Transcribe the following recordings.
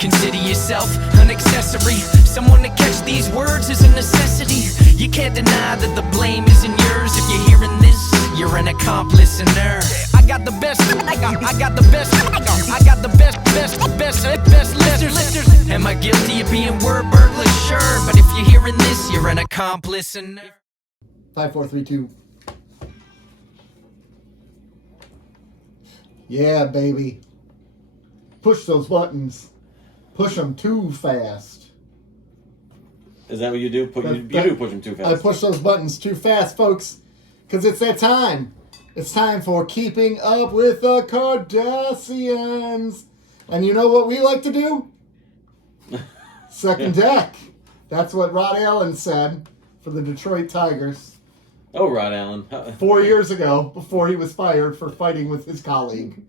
Consider yourself an accessory. Someone to catch these words is a necessity. You can't deny that the blame isn't yours. If you're hearing this, you're an accomplice in her. I got the best, I got the best, I got the best listeners. Am I guilty of being word burglar? Sure, but if you're hearing this, you're an accomplice in her. 5, 4, 3, 2. Yeah, baby. Push those buttons. Push them too fast. Is that what you do? You do push them too fast. I push those buttons too fast, folks, because it's that time. It's time for Keeping Up with the Cardassians. And you know what we like to do? Second deck. That's what Rod Allen said for the Detroit Tigers. Oh, Rod Allen. 4 years ago, before he was fired for fighting with his colleague.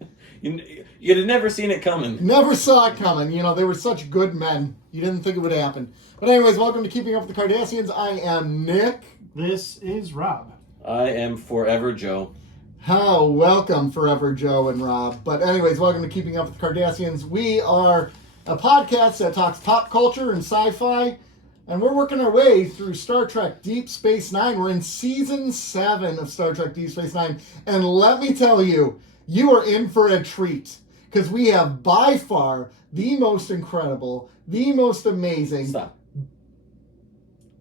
You'd have never seen it coming. Never saw it coming. You know, they were such good men. You didn't think it would happen. But anyways, welcome to Keeping Up with the Cardassians. I am Nick. This is Rob. I am Forever Joe. How welcome, Forever Joe and Rob. But anyways, welcome to Keeping Up with the Cardassians. We are a podcast that talks pop culture and sci-fi. And we're working our way through Star Trek Deep Space Nine. We're in Season 7 of Star Trek Deep Space Nine. And let me tell you, you are in for a treat. Because we have by far the most incredible, the most amazing... Stop.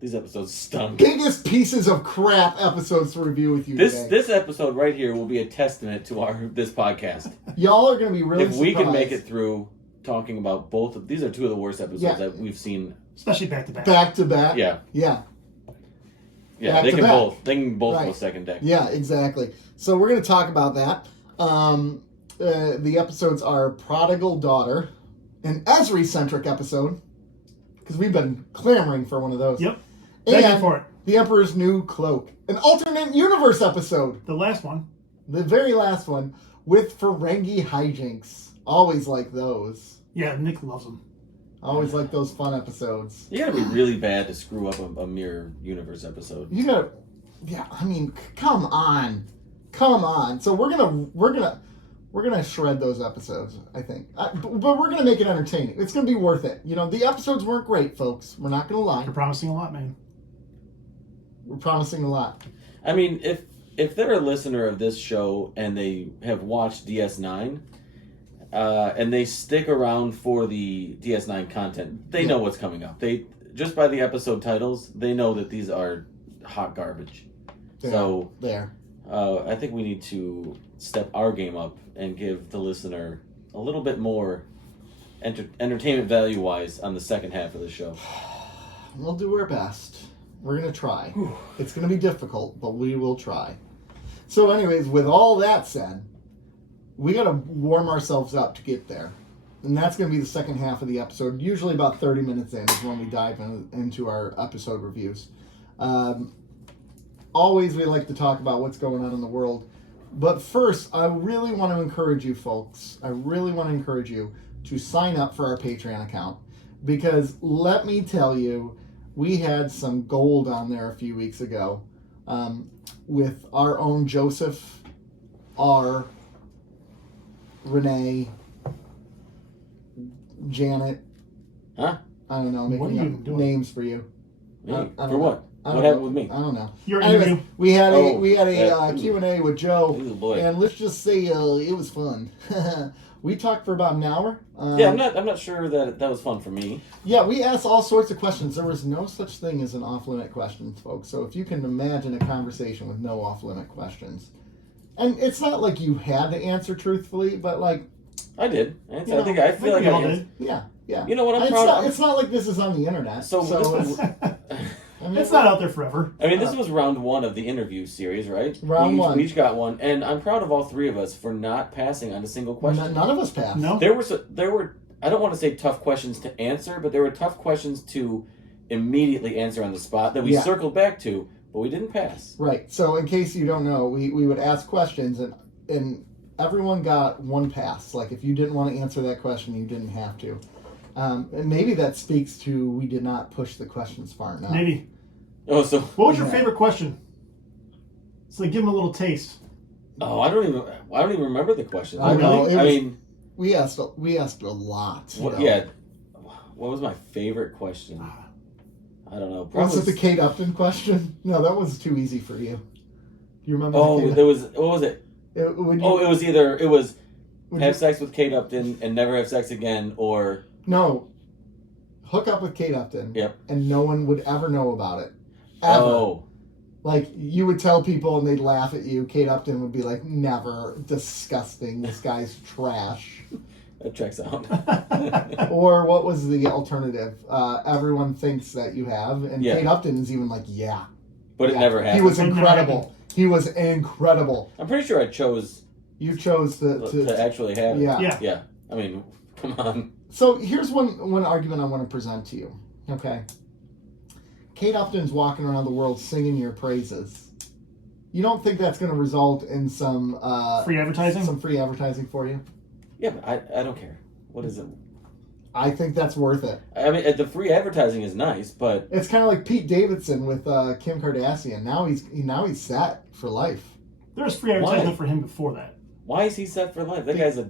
These episodes stunk. Biggest pieces of crap episodes to review with you today. This episode right here will be a testament to this podcast. Y'all are going to be really If we surprised. can make it through talking about both of... These are two of the worst episodes that we've seen... Especially back to back. Back to back? Yeah. Yeah. Yeah, Back they to can back. both. They can both Right. go second deck. Yeah, exactly. So we're going to talk about that. The episodes are Prodigal Daughter, an Ezri-centric episode, because we've been clamoring for one of those. Yep. Begging for it. The Emperor's New Cloak, an alternate universe episode. The last one. The very last one, with Ferengi hijinks. Always like those. Yeah, Nick loves them. Always like those fun episodes. You gotta be really bad to screw up a mirror universe episode. You gotta, yeah. I mean, come on. So we're gonna shred those episodes. I think, but we're gonna make it entertaining. It's gonna be worth it. You know, the episodes weren't great, folks. We're not gonna lie. You're promising a lot, man. We're promising a lot. I mean, if they're a listener of this show and they have watched DS9, and they stick around for the DS9 content, they know what's coming up. They just by the episode titles, they know that these are hot garbage. I think we need to step our game up and give the listener a little bit more entertainment value-wise on the second half of the show. We'll do our best. We're gonna try. It's gonna be difficult, but we will try. So, anyways, with all that said, we gotta warm ourselves up to get there. And that's going to be the second half of the episode. Usually about 30 minutes in is when we dive into our episode reviews. Always we like to talk about what's going on in the world. But first, I really want to encourage you folks. I really want to encourage you to sign up for our Patreon account. Because let me tell you, we had some gold on there a few weeks ago. With our own Joseph R., Renee, Janet. Huh? I don't know. What are Making you up doing? names for you. Me? I don't For know. what? I What don't happened know. with me? I don't know. Your Anyways, interview. we had Oh, a Q&A with Joe, Ooh, boy. and let's just say it was fun. We talked for about an hour. Yeah, I'm not sure that was fun for me. Yeah, we asked all sorts of questions. There was no such thing as an off-limit questions, folks. So if you can imagine a conversation with no off-limit questions. And it's not like you had to answer truthfully, but like... I did. I feel like we I all answered. did. Yeah. You know what? I'm it's proud not, of. it's not like this is on the internet. So this I mean, It's not out there forever. I mean, this was round one of the interview series, right? Round one. We each got one, and I'm proud of all three of us for not passing on a single question. None of us passed. No. There were I don't want to say tough questions to answer, but there were tough questions to immediately answer on the spot that we circled back to, but we didn't pass. Right. So in case you don't know, we would ask questions, and everyone got one pass. Like if you didn't want to answer that question, you didn't have to. And maybe that speaks to we did not push the questions far enough. Maybe. Oh, so What was your favorite question? So give him a little taste. I don't even remember the question. I know. I mean, we asked a lot. yeah. What was my favorite question? I don't know. Was Probably it the Kate Upton question? No, that was too easy for you. You remember? Oh, there was. What was it? It was would have you- sex with Kate Upton and never have sex again, or No. Hook up with Kate Upton. Yep. And no one would ever know about it. Ever. Oh, Like, you would tell people and they'd laugh at you. Kate Upton would be like, never. Disgusting. This guy's trash. that checks out. Or what was the alternative? Everyone thinks that you have. And Yeah. Kate Upton is even like, yeah. But it Yeah. never happened. He was It never incredible. He was incredible. I'm pretty sure I chose You chose to actually have it. Yeah. Yeah. Yeah. I mean, come on. So here's one argument I want to present to you. Okay. Kate Upton's walking around the world singing your praises. You don't think that's going to result in some Free advertising? Some free advertising for you? Yeah, but I don't care. What is it? I think that's worth it. I mean, the free advertising is nice, but It's kind of like Pete Davidson with Kim Kardashian. Now he's set for life. There was free advertisement Why? for him before that. why is he set for life? That guy's a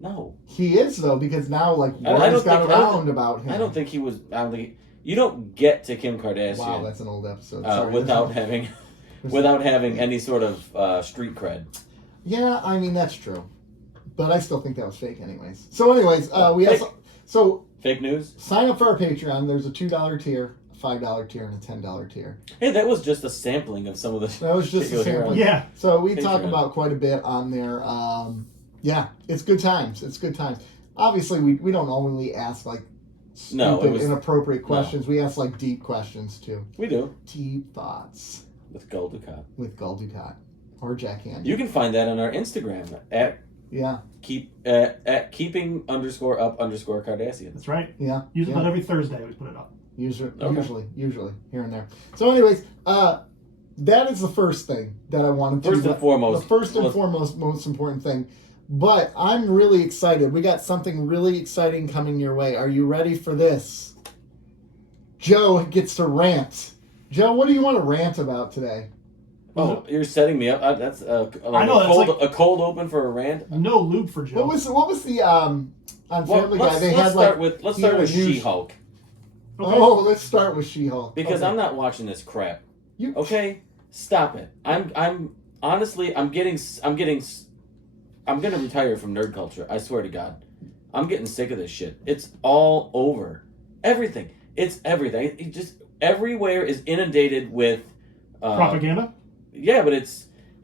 no. He is though, because now like I don't word's got think- I don't around about him. I don't think he was. I don't think you don't get to Kim Kardashian Wow, that's an old episode. Sorry. without having any sort of street cred. Yeah, I mean that's true, but I still think that was fake, anyways. So, anyways, we Fake. have so Fake news. sign up for our Patreon. There's a $2 tier, a $5 tier, and a $10 tier. Hey, that was just a sampling of some of the. That was just shit you'll a hear sample. on- Yeah. So we talk Patreon. about quite a bit on there. Yeah, it's good times. It's good times. Obviously, we don't only ask like No, it stupid, was- inappropriate questions. We ask like deep questions too. We do Deep thoughts with Gold Ducat. with Gul Dukat or Jack Handy. You can find that on our Instagram at Yeah, keeping_up_Cardassians. That's right. yeah. Usually yeah. about every Thursday we put it up. Usually, Okay. usually, here and there. So, anyways, that is the first thing that I wanted to. First and foremost. The first and foremost, most important thing. But I'm really excited. We got something really exciting coming your way. Are you ready for this? Joe gets to rant. Joe, what do you want to rant about today? Oh, you're setting me up. That's I know, that's a cold open for a rant. No lube for Joe. What was the on Family Guy? They had start like with he had a new- She-Hulk Okay. Oh, let's start with She-Hulk because Okay. I'm not watching this crap. You Okay, stop it. I'm honestly I'm gonna retire from nerd culture. I swear to God, I'm getting sick of this shit. It's all over. Everything. It's everything. It just everywhere is inundated with Propaganda? Yeah, but but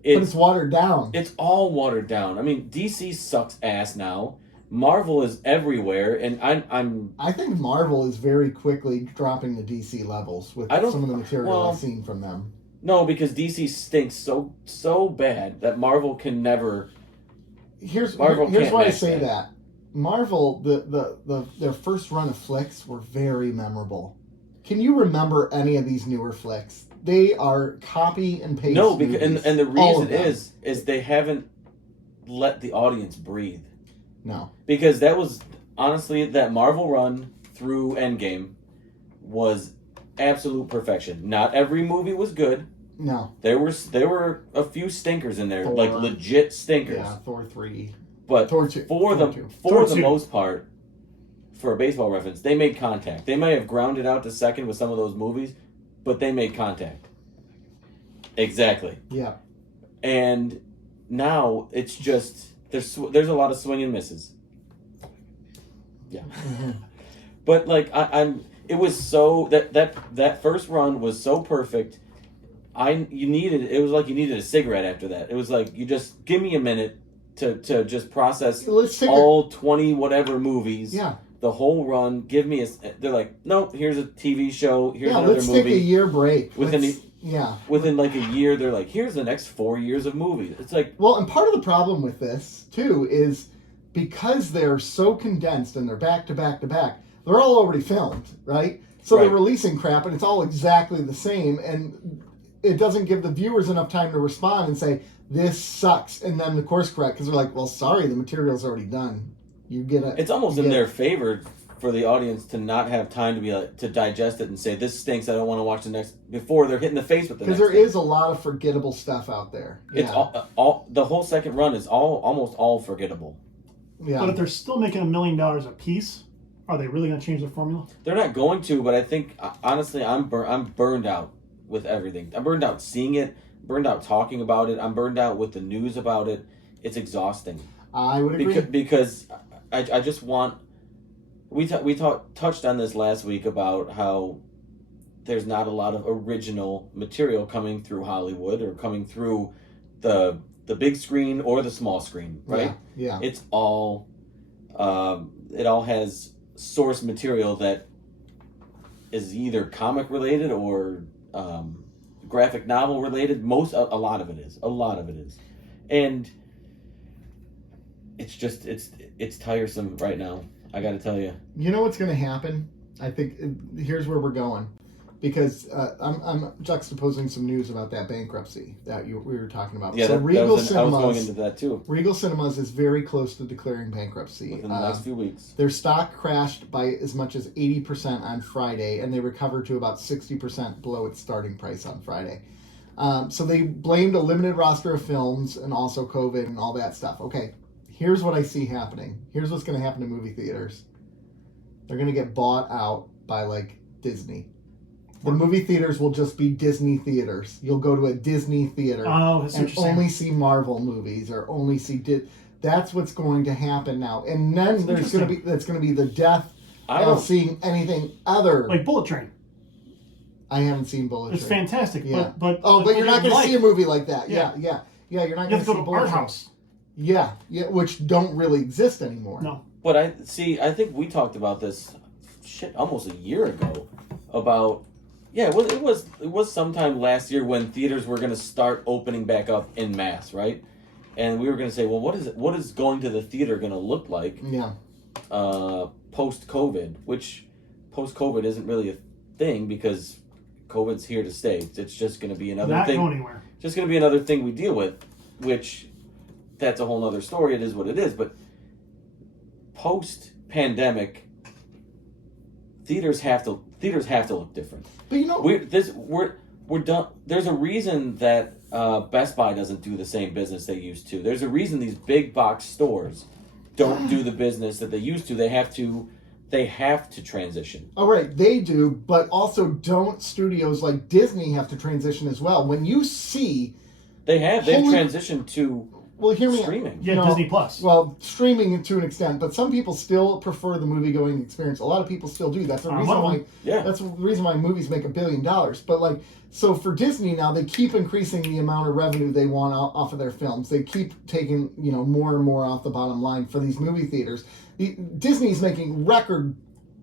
it's watered down. it's all watered down. I mean, DC sucks ass now. Marvel is everywhere, and I'm I think Marvel is very quickly dropping the DC levels with I don't- some of the material well, I've seen from them. no because DC stinks so bad that Marvel can never. Here's Marvel here's can't why I match say that. that. Marvel, their first run of flicks were very memorable. Can you remember any of these newer flicks? They are copy and paste. No, because movies. and the All reason of them. is they haven't let the audience breathe. No. Because that was honestly that Marvel run through Endgame was absolute perfection. Not every movie was good. No. There were a few stinkers in there, Thor. like legit stinkers. Yeah, Thor 3. But Thor 2. for Thor the 2. for Thor the 2. most part, for a baseball reference, they made contact. They may have grounded out to second with some of those movies, but they made contact. Exactly. Yeah. And now it's just there's a lot of swing and misses. Yeah. But like it was so that first run was so perfect. It was like you needed a cigarette after that. It was like you just give me a minute to just process Let's take all 20 whatever movies. Yeah. The whole run. Give me they're like, nope, here's a TV show, here's Yeah, another let's movie. take a year break. Within Let's- yeah. Within like a year, they're like, here's the next 4 years of movies. It's like, Well, and part of the problem with this, too, is because they're so condensed and they're back to back to back, they're all already filmed, right? So they're Right. releasing crap and it's all exactly the same, and it doesn't give the viewers enough time to respond and say, this sucks, and then the course correct, because they're like, well, sorry, the material's already done. You get it. it's almost you in get their it. favor for the audience to not have time to be like, to digest it and say, this stinks, I don't want to watch the next, before they're hitting the face with the next Because there thing. is a lot of forgettable stuff out there. It's all the whole second run is almost all forgettable. yeah. But if they're still making $1 million a piece, Are they really going to change the formula? They're not going to, but I think honestly, I'm burned out with everything. I'm burned out seeing it, burned out talking about it. I'm burned out with the news about it. It's exhausting. I would agree. Because I just want. We touched on this last week about how there's not a lot of original material coming through Hollywood or coming through the big screen or the small screen, right? Yeah. It's all it all has source material that is either comic related or graphic novel related. A lot of it is, and it's just it's tiresome right now. I got to tell you. You know what's going to happen? I think here's where we're going, because I'm juxtaposing some news about that bankruptcy that we were talking about. Yeah, so Regal Cinemas, I was going into that too. Regal Cinemas is very close to declaring bankruptcy Within the last few weeks. Their stock crashed by as much as 80% on Friday, and they recovered to about 60% below its starting price on Friday. So they blamed a limited roster of films and also COVID and all that stuff. Okay. Here's what I see happening. Here's what's going to happen to movie theaters. They're going to get bought out by, like, Disney. The movie theaters will just be Disney theaters. You'll go to a Disney theater and only see Marvel movies or only see... That's what's going to happen now. And then that's going to be the death of seeing anything other... Like Bullet Train. I haven't seen Bullet Train. It's fantastic, yeah. but you're not going to see a movie like that. Yeah. You're not going to see go to art house. Yeah, which don't really exist anymore. No. But I think we talked about this almost a year ago about it was sometime last year when theaters were going to start opening back up in mass, right? And we were going to say, well, what is going to the theater going to look like? Yeah. Post COVID, which post COVID isn't really a thing because COVID's here to stay. It's just going to be another thing. Not going anywhere. Just going to be another thing we deal with, which. That's a whole other story. It is what it is. But post-pandemic, theaters have to look different. But you know, we're done. There's a reason that Best Buy doesn't do the same business they used to. There's a reason these big box stores don't do the business that they used to. They have to transition. Oh, right, they do. But also, don't studios like Disney have to transition as well? When you see, they've transitioned to. Well, hear me streaming. out. Yeah, Disney Plus. Well, streaming to an extent, but some people still prefer the movie-going experience. A lot of people still do. That's the reason why. Yeah. That's the reason why movies make $1 billion. But so for Disney now, they keep increasing the amount of revenue they want off of their films. They keep taking more and more off the bottom line for these movie theaters. Disney's making record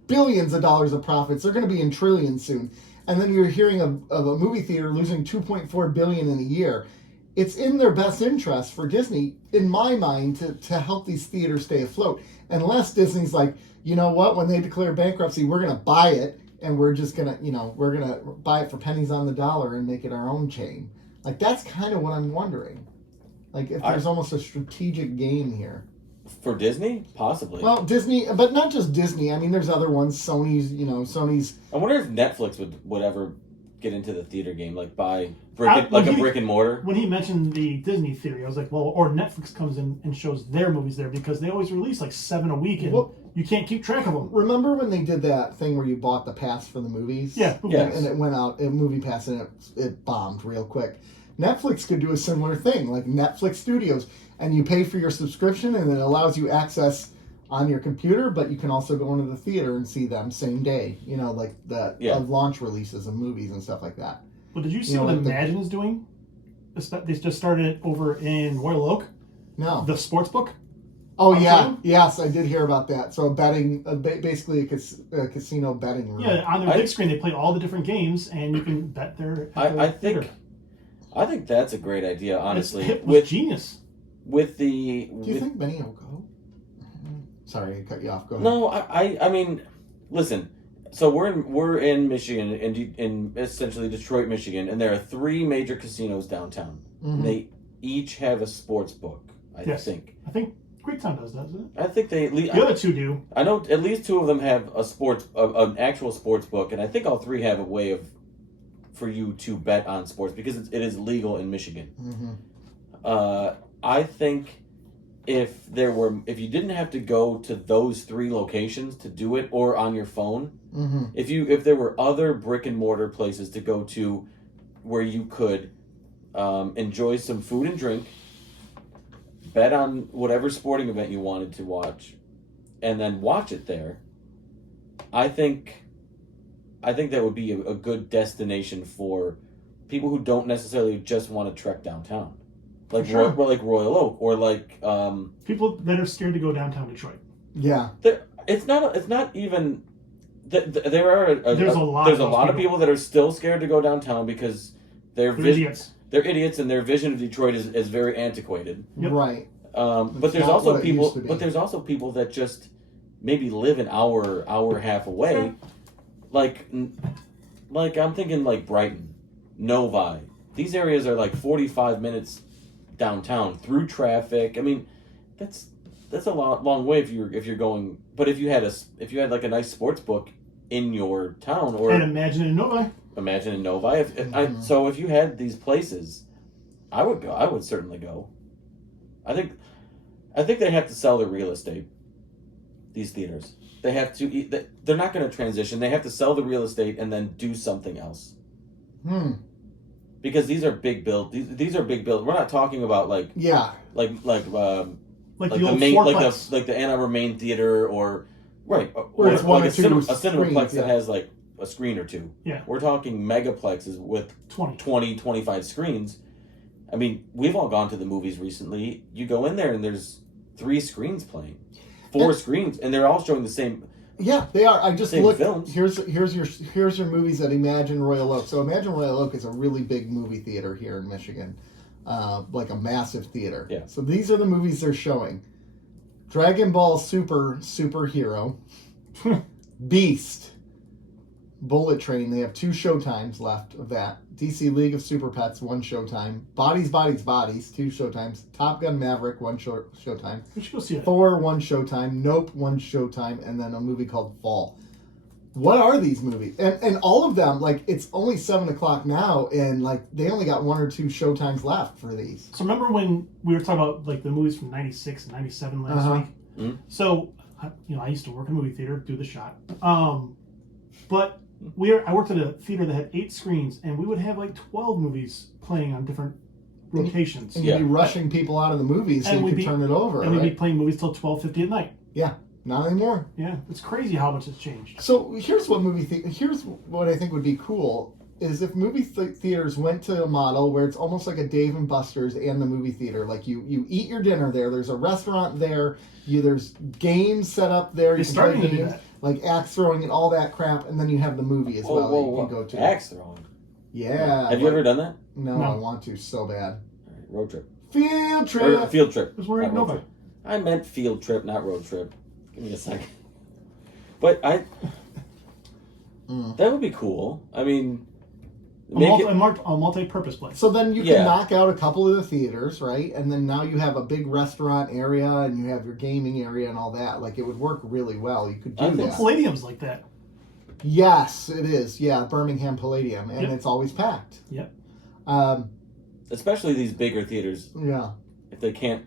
billions of dollars of profits. They're going to be in trillions soon. And then you're hearing of a movie theater losing $2.4 billion in a year. It's in their best interest for Disney, in my mind, to help these theaters stay afloat. Unless Disney's like, you know what, when they declare bankruptcy, we're going to buy it, and we're just going to, we're going to buy it for pennies on the dollar and make it our own chain. Like, that's kind of what I'm wondering. Like, if there's almost a strategic game here. For Disney? Possibly. Well, Disney, but not just Disney. I mean, there's other ones. Sony's... I wonder if Netflix would ever get into the theater game, like buy a brick and mortar. When he mentioned the Disney theory, I was like, well, or Netflix comes in and shows their movies there because they always release like 7 a week and you can't keep track of them. Remember when they did that thing where you bought the pass for the movies? Yeah. And it went out, Movie Pass, and it bombed real quick. Netflix could do a similar thing, like Netflix Studios, and you pay for your subscription and it allows you access on your computer, but you can also go into the theater and see them same day, like of launch releases of movies and stuff like that. Well, did you see what Imagine is doing? They just started it over in Royal Oak. No. The sports book. Oh, yeah. Yes, I did hear about that. So basically a casino betting room. Yeah, on their big screen, they play all the different games, and you can bet I think that's a great idea, honestly. It was genius. Do you think Benny will go? Sorry, I cut you off. Go ahead. No, I mean, listen. So we're in Michigan, in essentially Detroit, Michigan, and there are 3 major casinos downtown. Mm-hmm. They each have a sports book. I think. I think QuickTime doesn't it? I think the other 2 do. I know at least 2 of them have an actual sports book, and I think all 3 have a way for you to bet on sports because it is legal in Michigan. Mm-hmm. I think if you didn't have to go to those 3 locations to do it, or on your phone, if there were other brick and mortar places to go to where you could enjoy some food and drink, bet on whatever sporting event you wanted to watch, and then watch it there, I think that would be a good destination for people who don't necessarily just want to trek downtown, like like Royal Oak, or like people that are scared to go downtown Detroit. Yeah, it's not even. There's a lot of people that are still scared to go downtown because they're idiots. They're idiots, and their vision of Detroit is very antiquated. Yep. right. But there's also people that just maybe live an hour and a half away. Sure. Like I'm thinking like Brighton, Novi. These areas are like 45 minutes downtown through traffic. I mean, that's a long way if you're going. But if you had like a nice sports book in your town, or and imagine in Novi. So if you had these places, I would go. I would certainly go. I think they have to sell their real estate. These theaters, they have to. They're not going to transition. They have to sell the real estate and then do something else. Because these are big build. These are big build. We're not talking about like the old fourplex. like the Ann Arbor Main Theater or it's one like or two a cinemaplex screens, that has like a screen or two. Yeah. We're talking megaplexes with 20, 25 screens. I mean, we've all gone to the movies recently. You go in there and there's 3 screens playing, 4 screens, and they're all showing the same. Yeah, they are. I just same looked. films. Here's your movies at Imagine Royal Oak. So Imagine Royal Oak is a really big movie theater here in Michigan, like a massive theater. Yeah. So these are the movies they're showing: Dragon Ball Superhero, Beast, Bullet Train. They have 2 showtimes left of that. DC League of Super Pets, 1 showtime. Bodies, 2 showtimes. Top Gun Maverick, 1 showtime. We should go see it. Thor, 1 showtime. Nope, 1 showtime. And then a movie called Fall. What are these movies? And all of them, like, it's only 7 o'clock now, and, like, they only got 1 or 2 showtimes left for these. So remember when we were talking about, like, the movies from 96 and 97 last week? Mm-hmm. So, I used to work in a movie theater, do the shot. But I worked at a theater that had 8 screens, and we would have like 12 movies playing on different rotations. And you'd be rushing people out of the movies so you could turn it over, and we'd be playing movies till 12:50 at night. Yeah, not anymore. Yeah, it's crazy how much has changed. So here's what I think would be cool is if movie theaters went to a model where it's almost like a Dave and Buster's and the movie theater. Like you eat your dinner there. There's a restaurant there. There's games set up there. They started to do that. Like axe throwing and all that crap, and then you have the movie as well that you can go to. Axe throwing. Yeah. Have you ever done that? No, I want to so bad. All right, road trip. Field trip. Or field trip. Because we're in Not road Novi. trip. I meant field trip, not road trip. Give me a second. But that would be cool. I mean, A multi-purpose place. So then you can knock out a couple of the theaters, right? And then now you have a big restaurant area and you have your gaming area and all that. Like, it would work really well. You could do that. Palladium's like that. Yes, it is. Yeah, Birmingham Palladium. And it's always packed. Yep. Especially these bigger theaters. Yeah. If they can't...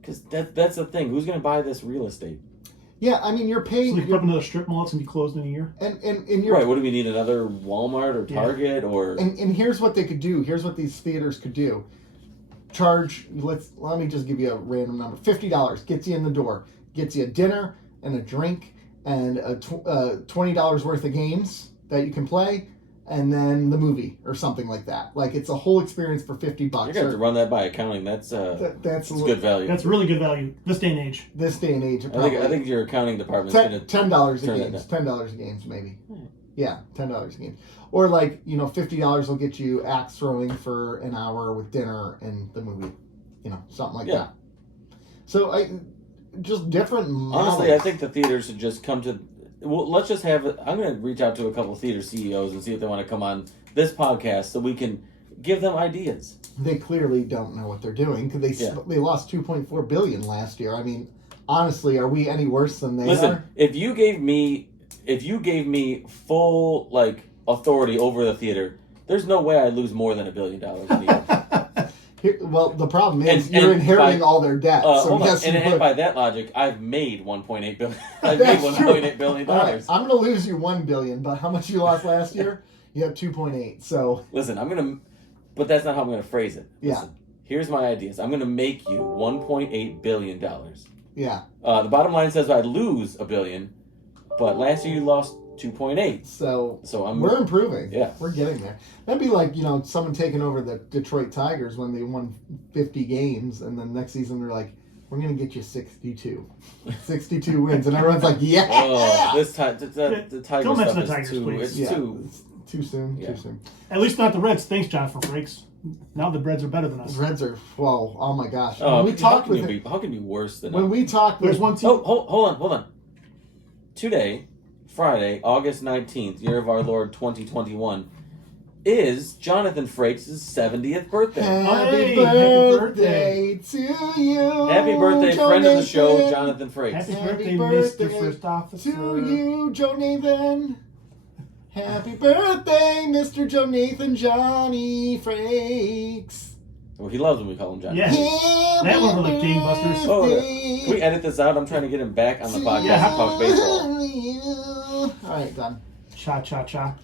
Because that's the thing. Who's going to buy this real estate? Yeah, I mean, you're paying... So you put up another strip mall, it's going to be closed in a year? And you're... Right, what do we need? Another Walmart or Target or... And here's what they could do. Here's what these theaters could do. Charge, let me just give you a random number. $50 gets you in the door. Gets you a dinner and a drink and $20 worth of games that you can play, and then the movie or something like that. Like, it's a whole experience for $50. You're going to have to run that by accounting. That's good value. That's really good value. This day and age. I think your accounting department's going to... $10 a games. $10 a games, maybe. Yeah, $10 a game. Or like, $50 will get you axe throwing for an hour with dinner and the movie. Something like that. So just different models. Honestly, I think the theaters should just come to... Well, let's just have it... I'm going to reach out to a couple of theater CEOs and see if they want to come on this podcast so we can give them ideas. They clearly don't know what they're doing because they lost $2.4 billion last year. I mean, honestly, are we any worse than they are? If you gave me full authority over the theater, there's no way I'd lose more than $1 billion in a year. Well, the problem is And- you're and inheriting by- all their debt. So hold on. yes, you And would. by that logic, I've made $1.8 billion. I've made That's true. $1.8 billion. All right, I'm going to lose you $1 billion, but how much you lost last year? You have 2.8. So Listen, but that's not how I'm gonna phrase it. Yeah. Listen, here's my ideas. I'm gonna make you $1.8 billion. yeah, The bottom line says I'd lose $1 billion, but last year you lost 2.8. so So we're improving. Yeah. We're getting there. That'd be like someone taking over the Detroit Tigers when they won 50 games, and then next season they're like, "We're going to get you 62 wins," and everyone's like, "Yeah." Oh, this time the Tigers Don't mention stuff the is Tigers, too. please. It's Yeah, too. it's too soon. Yeah. Too soon. At least not the Reds. Thanks, Jonathan Frakes. Now the Reds are better than us. Reds are whoa! Oh my gosh! Oh, When we talked with how can you be worse than? when we talked with There's one team. Oh, hold on. Today, Friday, August 19th, year of our Lord 2021, is Jonathan Frakes' 70th birthday. Happy Hey, birthday to you. Happy birthday, friend of the show, Jonathan. Jonathan Frakes. Happy Happy birthday, birthday Mr. First Officer. To you, Joe Nathan. Happy birthday, Mr. Joe Nathan Johnny Frakes. Well, he loves when we call him Johnny. Yeah. That one for the gangbusters. Oh, yeah. Can we edit this out? I'm trying to get him back on the podcast Yeah. to talk baseball. All right, done. Cha cha cha.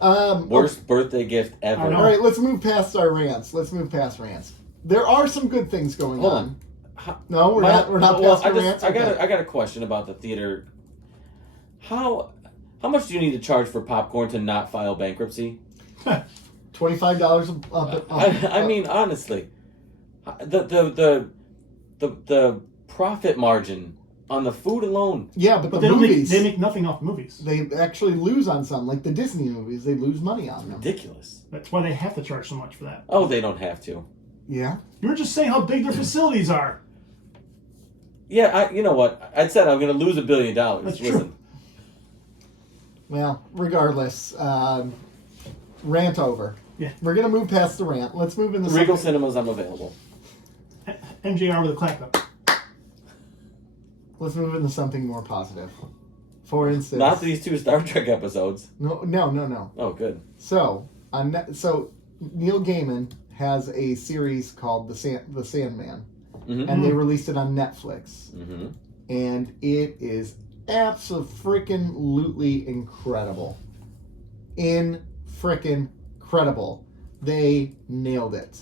Worst birthday gift ever. I know. All right, let's move past our rants. Let's move past rants. There are some good things going Hold on. on. How- No, we're not. We're not well, past our rants. I Okay. got a question about the theater. How much do you need to charge for popcorn to not file bankruptcy? $25 I mean, honestly, the profit margin on the food alone. Yeah, but But the movies, they make nothing off movies. they actually lose on some, like the Disney movies. They lose money on them. Ridiculous. That's why they have to charge so much for that. Oh, they don't have to. Yeah. You were just saying how big their facilities are. Yeah, you know what? I said I'm going to lose $1 billion. That's Listen, true. Well, regardless, rant over. Yeah. We're gonna move past the rant. Let's move into Regal something. Cinemas, I'm available. MJR with a clap up. Let's move into something more positive. For instance, Not these 2 Star Trek episodes. No. Oh, good. So Neil Gaiman has a series called The Sandman, Mm-hmm. and they released it on Netflix, Mm-hmm. and it is absolutely incredible. Incredible. They nailed it.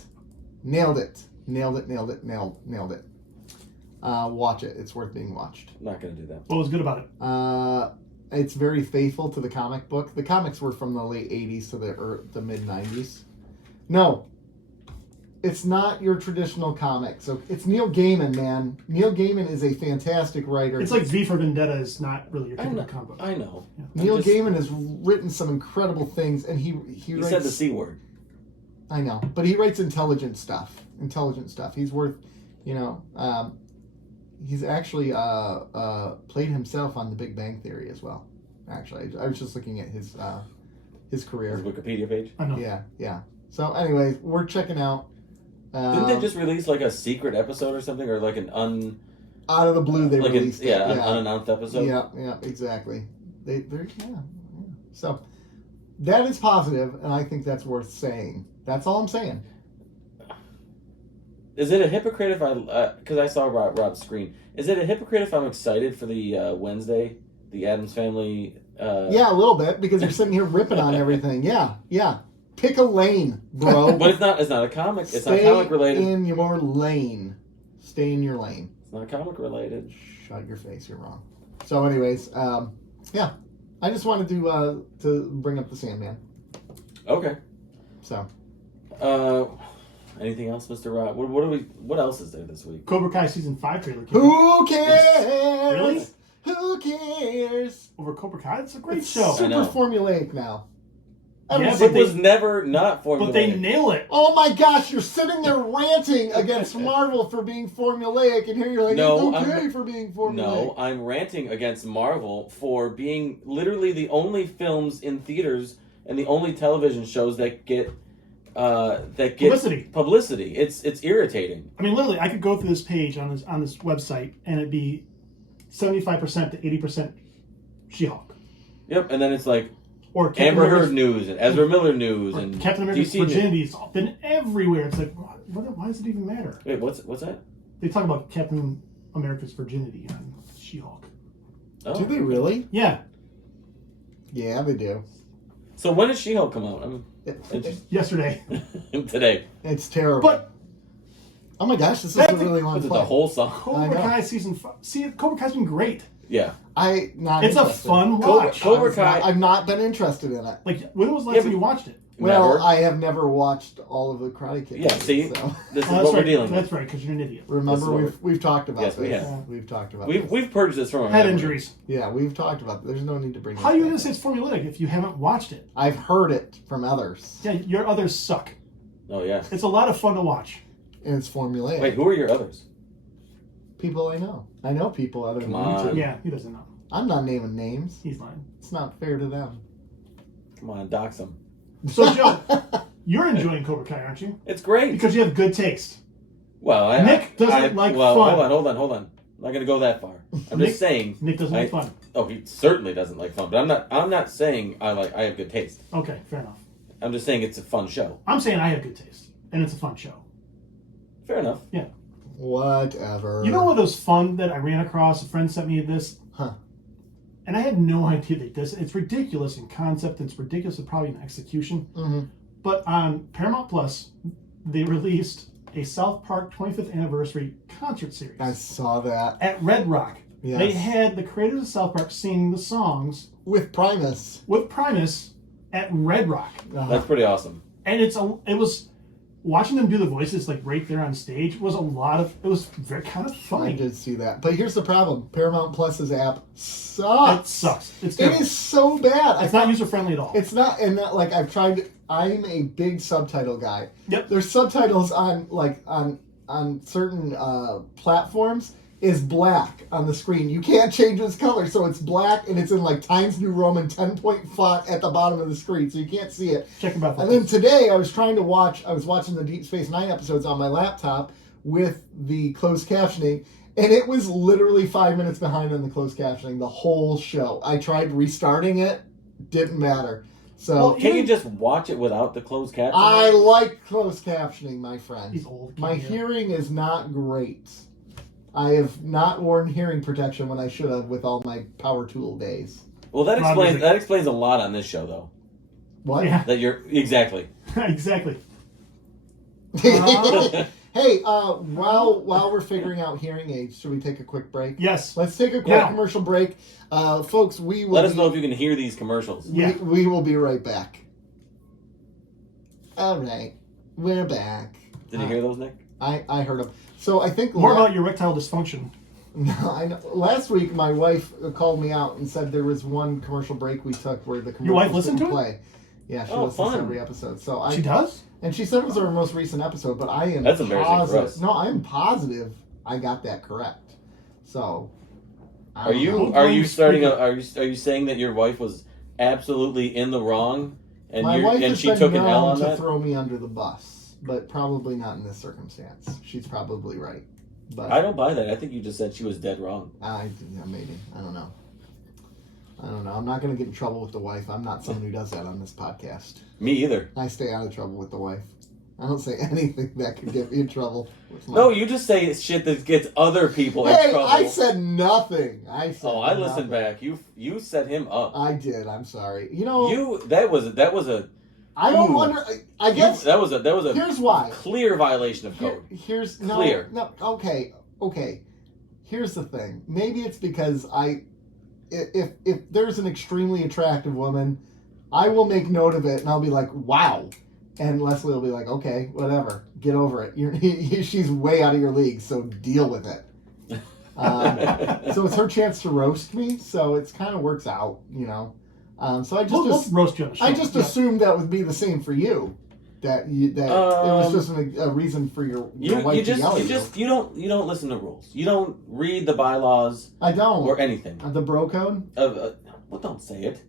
Nailed it. Watch it. It's worth being watched. Not going to do that. What was good about it? It's very faithful to the comic book. The comics were from the late 80s to the mid 90s. No. It's not your traditional comic. So it's Neil Gaiman, man. Neil Gaiman is a fantastic writer. It's like V for Vendetta is not really your typical comic book. I know. Yeah. Neil Gaiman has written some incredible things, and he writes, said the C word. I know, but he writes intelligent stuff. He's worth, he's actually played himself on The Big Bang Theory as well. Actually, I was just looking at his career. His Wikipedia page. I know. Yeah. So, anyways, we're checking out. Didn't they just release like a secret episode or something, or like an out of the blue they like released it. an unannounced episode? Yeah, exactly. They're. So that is positive, and I think that's worth saying. That's all I'm saying. Is it a hypocrite if I because I saw Rob's screen? Is it a hypocrite if I'm excited for the Wednesday, the Addams Family? Yeah, a little bit, because you're sitting here ripping on everything. Yeah. Pick a lane, bro. But it's not a comic. It's Stay not comic related. in your lane. Stay in your lane. It's not comic related. Shut your face. You're wrong. So, anyways, yeah, I just wanted to bring up the Sandman. Okay. So, anything else, Mr. Rob? What else is there this week? Cobra Kai season 5 trailer. came out. who cares? Really? Who cares? Over Cobra Kai? It's a great It's show. super know. formulaic now. Yeah, It but was never not formulaic. But they nail it. Oh my gosh, you're sitting there ranting against Marvel for being formulaic, and here you're like, No, it's okay I'm- for being formulaic. No, I'm ranting against Marvel for being literally the only films in theaters and the only television shows that get publicity. It's irritating. I mean, literally, I could go through this page on this website, and it'd be 75% to 80% She-Hulk. Yep, and then it's like Or Captain Amber America's- Heard news and Ezra Miller news or and Captain America's DC news. virginity. It's been everywhere. It's like, why does it even matter? Wait, what's that? They talk about Captain America's virginity on She-Hulk. Oh. Do they really? Yeah. Yeah, they do. So when does She-Hulk come out? Yesterday. Today. It's terrible. But oh my gosh, this is That's a really long Was it play. the whole song? Cobra Kai season 5. See, Cobra Kai's been great. Yeah. It's a fun Cobra- watch. Cobra Kai. I've not been interested in it. Like, when was the last time you watched it? Well, Never. I have never watched all of the Karate Kid. Yeah, movies, see? so. This is Oh, what we're dealing That's with. right, because you're an idiot. Remember, That's we've talked about Yes, this. we have. We've talked about this. We've purged this from our Head memory. injuries. Yeah, we've talked about it. There's no need to bring it How are you back going to say up. it's formulaic if you haven't watched it? I've heard it from others. Yeah, your others suck. Oh, yeah. It's a lot of fun to watch. And it's formulaic. Wait, who are your others? People I know. I know people other than Come you on. two. Yeah, he doesn't know. I'm not naming names. He's lying. It's not fair to them. Come on, dox them. So, Joe, you're enjoying Cobra Kai, aren't you? It's great. Because you have good taste. Well, Nick doesn't like fun. Hold on. I'm not going to go that far. I'm just saying. Nick doesn't like fun. Oh, he certainly doesn't like fun. But I'm not saying I have good taste. Okay, fair enough. I'm just saying it's a fun show. I'm saying I have good taste, and it's a fun show. Fair enough. Yeah. Whatever. You know what was fun that I ran across? A friend sent me this. Huh. And I had no idea that this. It's ridiculous in concept. It's ridiculous in probably in execution. Mm-hmm. But on Paramount Plus, they released a South Park 25th anniversary concert series I saw that. at Red Rock. Yes. They had the creators of South Park sing the songs With Primus. with Primus at Red Rock, That's pretty awesome. and it was watching them do the voices like right there on stage was it was very kind of I funny. did see that. But here's the problem. Paramount Plus's app sucks. It sucks. It's It terrible. is so bad. It's not user friendly at all. It's not, and that, like, I've tried. I'm a big subtitle guy. Yep. There's subtitles on certain platforms is black on the screen. You can't change its color, so it's black and it's in like Times New Roman 10-point font at the bottom of the screen, so you can't see it. Check them out. And then today I was watching the Deep Space Nine episodes on my laptop with the closed captioning, and it was literally 5 minutes behind on the closed captioning the whole show. I tried restarting it, didn't matter. So Well, Can you just watch it without the closed caption? I like closed captioning, my friend. He's old. My Can't hear. hearing is not great. I have not worn hearing protection when I should have with all my power tool days. Well, that Probably. explains a lot on this show, though. What? Yeah, That you're exactly. exactly. Hey, while we're figuring out hearing aids, should we take a quick break? Yes. Let's take a quick Yeah. commercial break. Folks, we will Let us know if you can hear these commercials. Yeah. we will be right back. All right. We're back. Did you hear those, Nick? I heard them. So I think More about your erectile dysfunction. No, I know. Last week, my wife called me out and said there was one commercial break we took where the commercials Your wife listened didn't to it? play. Yeah, she Oh, listens to fun. every episode. So She does? and she said it was our most recent episode, but I am That's embarrassing for positive. us. No, I am positive I got that correct. So, I Are don't you know. are you starting? Are you saying that your wife was absolutely in the wrong, and My wife and has she been took an L known on to that? throw me under the bus, but probably not in this circumstance. She's probably right. But I don't buy that. I think you just said she was dead wrong. yeah, maybe. I don't know. I'm not going to get in trouble with the wife. I'm not someone who does that on this podcast. Me either. I stay out of trouble with the wife. I don't say anything that could get me in trouble with my No, you just say shit that gets other people in Hey, trouble. I said nothing. I said I nothing. listened back. You set him up. I did. I'm sorry. You know, That was a. I don't Ooh. wonder. I guess that was a. here's why. Clear violation of code. Here's no, Clear. no. Okay. Here's the thing. Maybe it's because if there's an extremely attractive woman, I will make note of it and I'll be like, wow. And Leslie will be like, okay, whatever, get over it. She's way out of your league, so deal with it. So it's her chance to roast me, so it's kind of works out, you know. So I We'll roast you on the show. I just assumed that would be the same for you. That it was just a reason for your wife to yell at you. You don't listen to rules. You don't read the bylaws I don't. or anything. The bro code? Well, don't say it.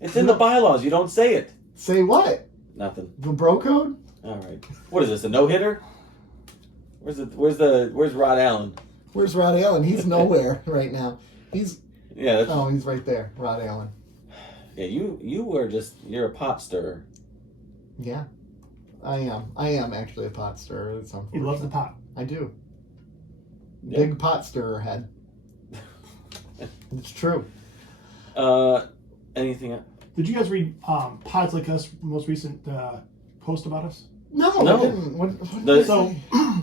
It's in the bylaws. You don't say it. Say what? Nothing. The bro code? All right. What is this? A no hitter? Where's Rod Allen? Where's Rod Allen? He's nowhere right now. He's right there, Rod Allen. Yeah. You're a pot stirrer. Yeah. I am actually a pot stirrer. It's He unfortunate. loves the pot. I do. Yeah. Big pot stirrer head. It's true. Anything else? Did you guys read Pods Like Us most recent post about us? No, No. I didn't. What did The- they So say?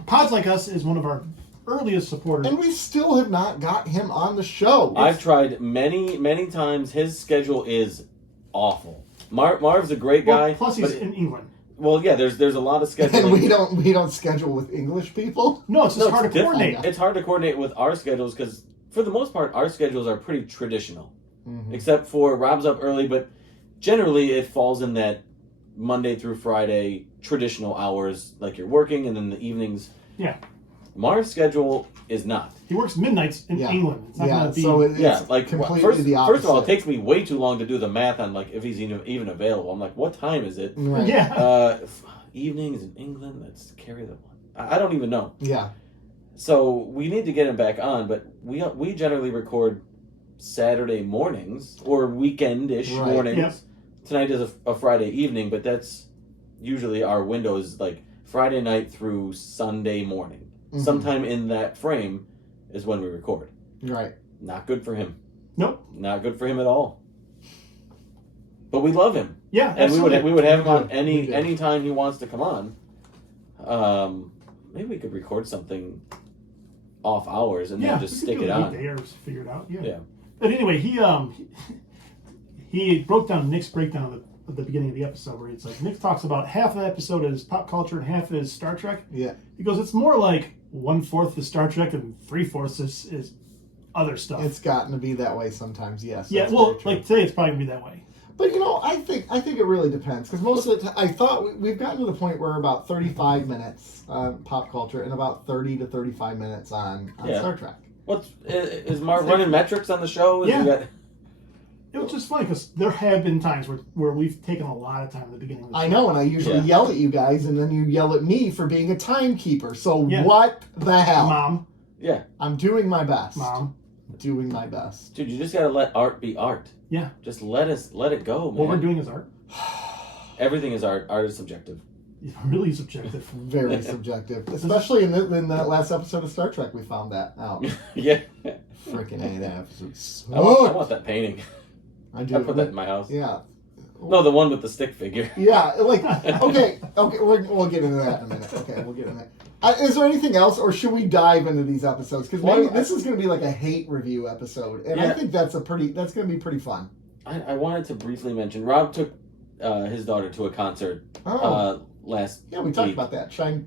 Pods Like Us is one of our earliest supporters. And we still have not got him on the show. I've tried many times. His schedule is awful. Marv's a great guy. Well, plus he's but- in England. well, yeah. There's a lot of scheduling. And we don't schedule with English people. No, it's just No, hard it's to different. coordinate. It's hard to coordinate with our schedules because, for the most part, our schedules are pretty traditional. Mhm. Except for Rob's up early, but generally it falls in that Monday through Friday traditional hours, like you're working, and then the evenings. Yeah. Marv's schedule is not. He works midnights in Yeah. England. It's not Yeah, going to be. so it's Yeah, like completely first, the opposite. first of all, it takes me way too long to do the math on like if he's even available. I'm like, what time is it? Right. Yeah. Evenings in England. Let's carry the one. I don't even know. Yeah. So we need to get him back on, but we generally record Saturday mornings or weekend-ish Right. mornings. Yep. Tonight is a Friday evening, but that's usually our window is like Friday night through Sunday morning. Mhm. Sometime in that frame is when we record. Right. Not good for him. Nope. Not good for him at all. But we love him, Yeah, and absolutely. we would have him We on do. We do. any time he wants to come on. Maybe we could record something off hours and yeah, then just we stick could it do a on. weekday or figure it out. Yeah. Yeah. But anyway, he broke down Nick's breakdown at the beginning of the episode where it's like Nick talks about half of the episode is pop culture and half is Star Trek. Yeah. He goes, it's more like 1/4 is Star Trek and 3/4 is other stuff. It's gotten to be that way sometimes. Yes. yeah, that's well, very true. like today it's probably gonna be that way. But I think it really depends because most of the time I thought we've gotten to the point where about 35 minutes pop culture and about 30 to 35 minutes on Yeah. Star Trek. Is Marv running metrics on the show? Is Yeah. he got- It was just funny because there have been times where we've taken a lot of time at the beginning of the show. I know, and I usually Yeah. yell at you guys, and then you yell at me for being a timekeeper. So Yeah. what the hell? Mom. Yeah, I'm doing my best. Mom. Doing my best. dude, you just gotta let art be art. Yeah. Just let it go, man. What we're doing is art. Everything is art. Art is subjective. It's really subjective. Very subjective, especially in that last episode of Star Trek. We found that out. Yeah, Freaking A, that episode I want sucked. that painting. I do. I put that in my house. Yeah. No, the one with the stick figure. Yeah, like, okay, we'll get into that in a minute. Okay, we'll get into that. Is there anything else, or should we dive into these episodes? Because maybe this is going to be like a hate review episode, and I Yeah. think that's going to be pretty fun. I wanted to briefly mention Rob took his daughter to a concert last Yeah, we talked week. about that. Shine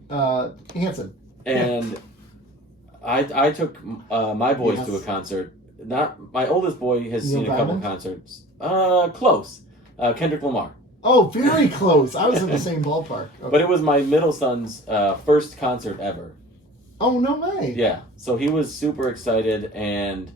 Hansen. And I took my boys Yes. to a concert. Not my oldest boy has Neil seen a couple Diamond? concerts. Close. Kendrick Lamar. Oh, very close. I was in the same ballpark. Okay. But it was my middle son's first concert ever. Oh, no way. Yeah, so he was super excited, and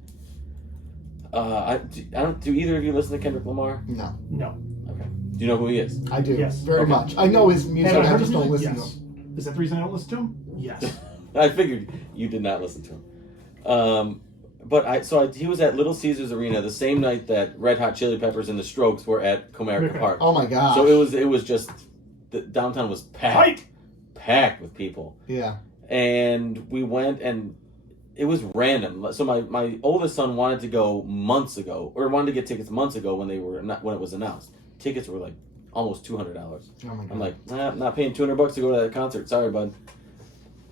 do either of you listen to Kendrick Lamar? No, No. Okay. Do you know who he is? I do. Yes. Very Okay. much. I know his music. Have I I heard just his don't music? listen Yes. to him. Is that the reason I don't listen to him? Yes. I figured you did not listen to him. But he was at Little Caesars Arena the same night that Red Hot Chili Peppers and the Strokes were at Comerica Okay. Park. Oh my gosh. So it was just the downtown was packed with people, Yeah. and we went, and it was random. So my oldest son wanted to go months ago, or wanted to get tickets months ago when it was announced. Tickets were like almost $200. Oh my god. I'm like, I'm not paying $200 to go to that concert. Sorry, bud.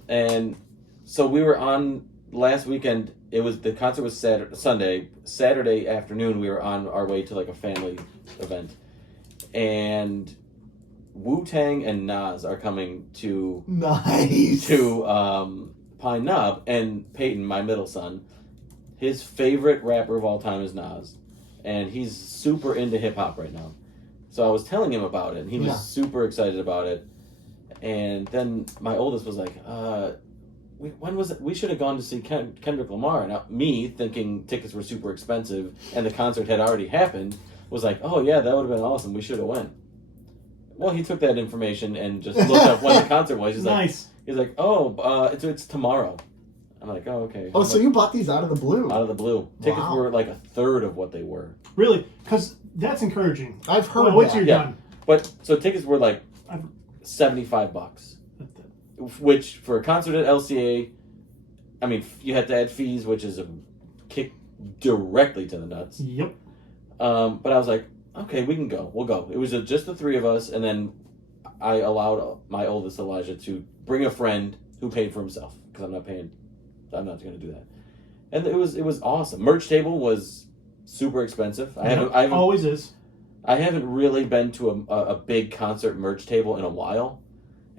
And so we were on last weekend. The concert was Sunday. Saturday afternoon, we were on our way to like a family event, and Wu-Tang and Nas are coming to Nice. Pine Knob, and Peyton, my middle son, his favorite rapper of all time is Nas, and he's super into hip hop right now. So I was telling him about it, and he was Yeah. super excited about it. And then my oldest was like, when was it? We should have gone to see Kendrick Lamar. And me, thinking tickets were super expensive and the concert had already happened, was like, oh yeah, that would have been awesome. We should have went. Well, he took that information and just looked up when the concert was. Nice. He's like, oh, it's tomorrow. I'm like, oh, okay. Oh, so you bought these out of the blue? Out of the blue. Tickets Wow. were like a third of what they were. Really? Because that's encouraging. I've heard Well, once that. you're Yeah. done. But, so tickets were like I've- $75. Which for a concert at LCA, I mean, you had to add fees, which is a kick directly to the nuts. Yep. But I was like, okay, we can go. We'll go. It was just the three of us, and then I allowed my oldest Elijah to bring a friend who paid for himself because I'm not going to do that. And it was awesome. Merch table was super expensive. I haven't always is. I haven't really been to a big concert merch table in a while,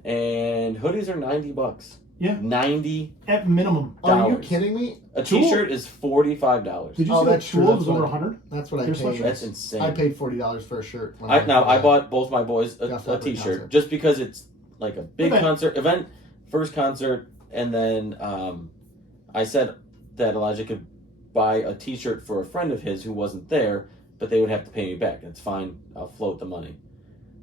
and hoodies are $90. Yeah, $90 at minimum. Are you kidding me? A T-shirt is $45. Did you Oh, see that's that true. Tool That's was over what 100? That's what I Their paid. sweatshirt? That's insane. I paid $40 for a shirt. I bought both my boys a Leppard T-shirt concert. just because it's like a big Okay. event, first concert, and then I said that Elijah could buy a T-shirt for a friend of his who wasn't there, but they would have to pay me back. It's fine. I'll float the money.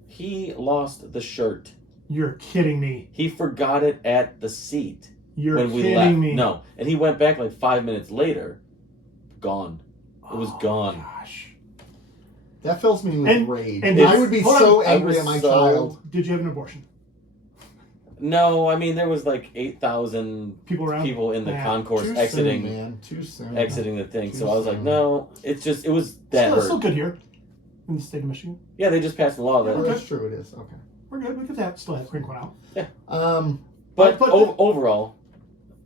He lost the shirt. You're kidding me. He forgot it at the seat. You're when we kidding left. me. No, and he went back like 5 minutes later. Gone. It was gone. Gosh. That fills me with And- rage. and I it's- would be hold so on. I angry was at my so- child. Did you have an abortion? No, I mean there was like 8,000 People around? in the Yeah. concourse Too exiting soon, man. Too soon. exiting the thing. Too So I was like, soon. no, it was that hurt. Still good here in the state of Michigan. Yeah, they just passed a law that. Oh, that's true. It is okay. We're good. We could still have crank one out. But, but- overall,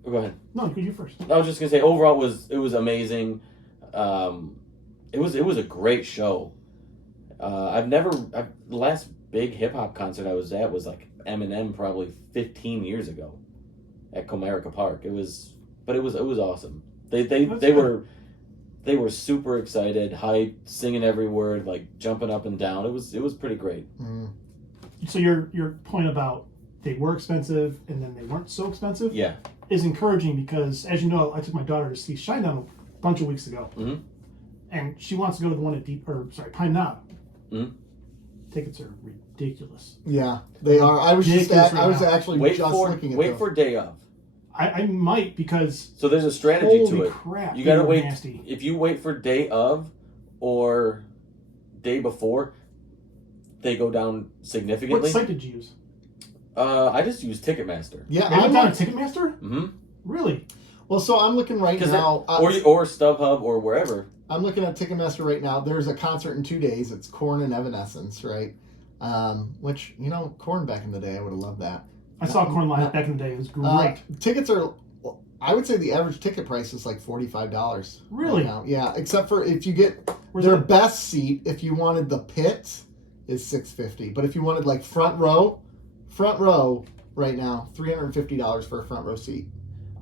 go ahead. No, you first. I was just gonna say overall it was amazing. It was a great show. The last big hip hop concert I was at was like Eminem probably 15 years ago at Comerica Park. It was awesome. They were super excited, hyped, singing every word, like jumping up and down. It was pretty great. Mm. So your point about they were expensive and then they weren't so expensive Yeah. is encouraging because, as you know, I took my daughter to see Shinedown a bunch of weeks ago, Mhm. and she wants to go to the one at Pine Knob. Mhm. Tickets are ridiculous. Yeah, they are. I was Ridiculous right I was now. actually Wait just looking at wait those. for day of. I might because So there's a strategy holy to it. crap, You they gotta were wait. Nasty. If you wait for day of or day before, they go down What significantly. site did you use? I just use Ticketmaster. Yeah, They went I'm down look- at Ticketmaster? Mm-hmm. Really? well. So I'm looking right now. Or StubHub or wherever. I'm looking at Ticketmaster right now. There's a concert in 2 days. It's Korn and Evanescence, right? Which Korn back in the day, I would have loved that. I saw Corn Live back in the day. It was great. Tickets are. I would say the average ticket price is like $45. Really? Right now. Yeah, except for if you get Where's their that? best seat. If you wanted the pit, is $650. But if you wanted like front row right now, $350 for a front row seat.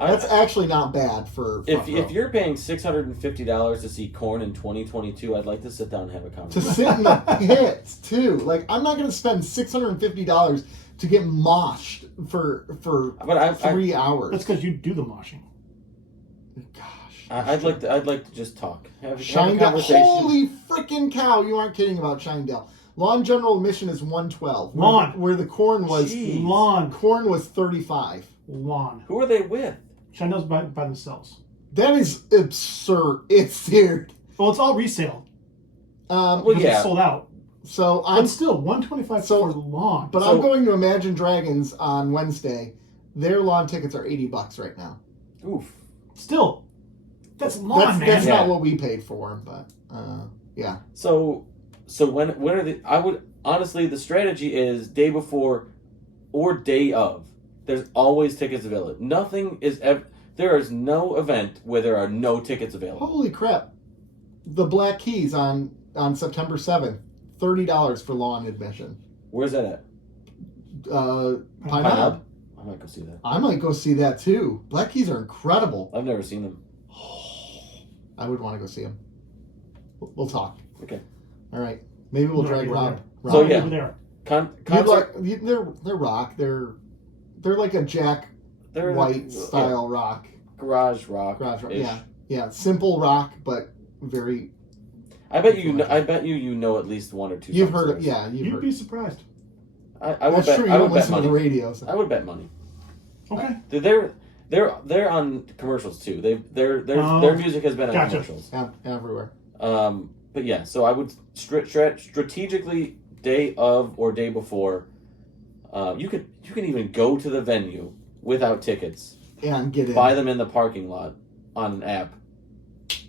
That's actually not bad for front row. If you're paying $650 to see Korn in 2022, I'd like to sit down and have a To conversation. sit in the pits too. Like I'm not going to spend $650 to get moshed for But 3 hours. That's because you do the moshing. Gosh. I'd like to just talk. Have a Shinedown. conversation. Holy freaking cow! You aren't kidding about Shinedown. Lawn general admission is $112. Lawn. Where the Corn was Jeez. Lawn. Corn was $35. Lawn. Who are they with? Shinedown's by themselves. That is absurd. It's weird. Well, it's all resale. Well, yeah. It's sold out. So But I'm still, $125 So- for lawn. But I'm going to Imagine Dragons on Wednesday. Their lawn tickets are $80 right now. Oof. Still, that's lawn, man. That's Yeah. not what we paid for, but yeah. So when are the? I would honestly, the strategy is day before or day of. There's always tickets available. Nothing is there is no event where there are no tickets available. Holy crap! The Black Keys on September 7th, $30 for lawn admission. Where's that at? Pine Pine Knob. Knob? I might go see that. I might go see that too. Black Keys are incredible. I've never seen them. I would want to go see them. We'll talk. Okay. All right. Maybe we'll No, drag you're Rob. there. So, Rob. yeah. Over there. Concert. They're rock. They're like a Jack They're White style rock. garage rock. Garage rock. Yeah. Simple rock, but very. I bet you know at least one or two. You've songs heard of it. theirs. Yeah, you've You'd heard. be surprised. I would That's bet. true. You I don't would bet listen to the money. radio. So. I would bet money. Okay. They're on commercials too. Their music has been on Gotcha. commercials. Yeah, everywhere. But yeah, so I would strategically day of or day before. You can even go to the venue without tickets, and get in. buy them in the parking lot on an app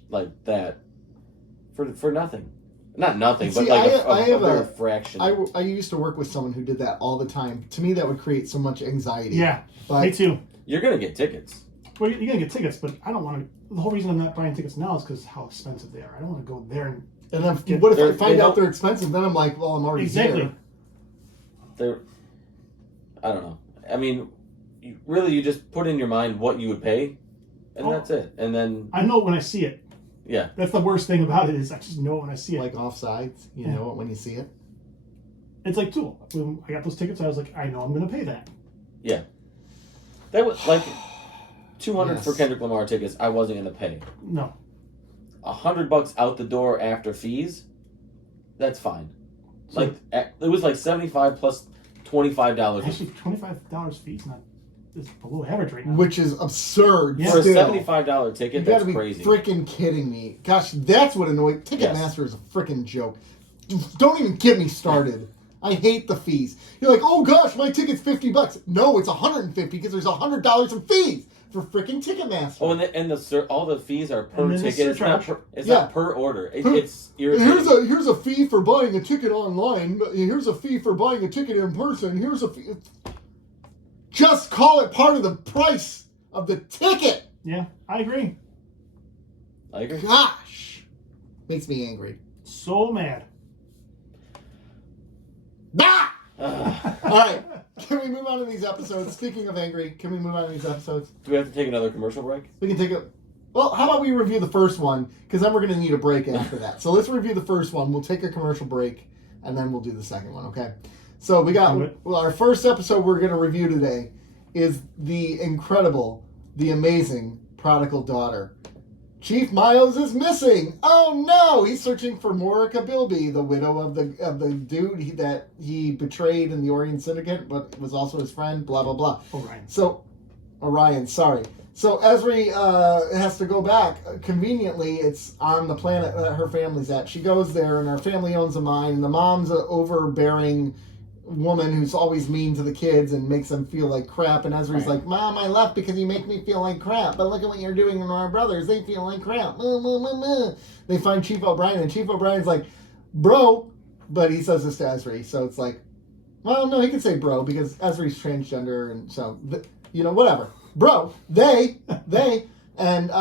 like that for nothing. Not nothing, See, but like I have a fraction. I used to work with someone who did that all the time. To me, that would create so much anxiety. Yeah, but me too. You're gonna get tickets. Well, you're gonna get tickets, but I don't want to. The whole reason I'm not buying tickets now is because how expensive they are. I don't want to go there and then what if I find out they're expensive? Then I'm like, well, I'm already exactly. there. I don't know. I mean, you just put in your mind what you would pay, and that's it. And then I know when I see it. Yeah. That's the worst thing about it is I just know it when I see it. Like offsides, you know it when you see it. It's like Tool. When I got those tickets, I was like, I know I'm going to pay that. Yeah. That was like $200 Yes. for Kendrick Lamar tickets. I wasn't going to pay. No. $100 out the door after fees. That's fine. So, like it was like $75 plus $25. Actually, $25 fees is below average right now. Which is absurd. Yeah. For a Still. $75 ticket, You that's gotta be crazy. freaking kidding me. Gosh, that's what annoyed. Ticketmaster is a freaking joke. Don't even get me started. I hate the fees. You're like, oh gosh, my ticket's $50. No, it's $150 because there's $100 in fees for freaking Ticketmaster. Oh, and all the fees are per And then the ticket. It's not surcharge. not per order. It's Here's a fee for buying a ticket online. Here's a fee for buying a ticket in person. Here's a fee. Just call it part of the price of the ticket. Yeah, I agree. I agree. Gosh, makes me angry. So mad. Ah! All right, can we move on to these episodes? Speaking of angry, can we move on to these episodes? Do we have to take another commercial break? We can take a. Well, how about we review the first one? Because then we're going to need a break after that. So let's review the first one. We'll take a commercial break, and then we'll do the second one. Okay. So we got our first episode we're going to review today is the incredible, the amazing Prodigal Daughter. Chief Miles is missing. Oh no! He's searching for Morica Bilby, the widow of the dude that he betrayed in the Orient Syndicate, but was also his friend. Blah blah blah. Orion. Sorry. So Esri has to go back. Conveniently, it's on the planet that her family's at. She goes there, and her family owns a mine. And the mom's an overbearing woman who's always mean to the kids and makes them feel like crap. And Ezra's like, Mom, I left because you make me feel like crap. But look at what you're doing to our brothers. They feel like crap. They find Chief O'Brien, and Chief O'Brien's like, bro. But he says this to Ezri. So it's like, well, no, he can say bro because Ezri's transgender. And so, whatever. Bro, and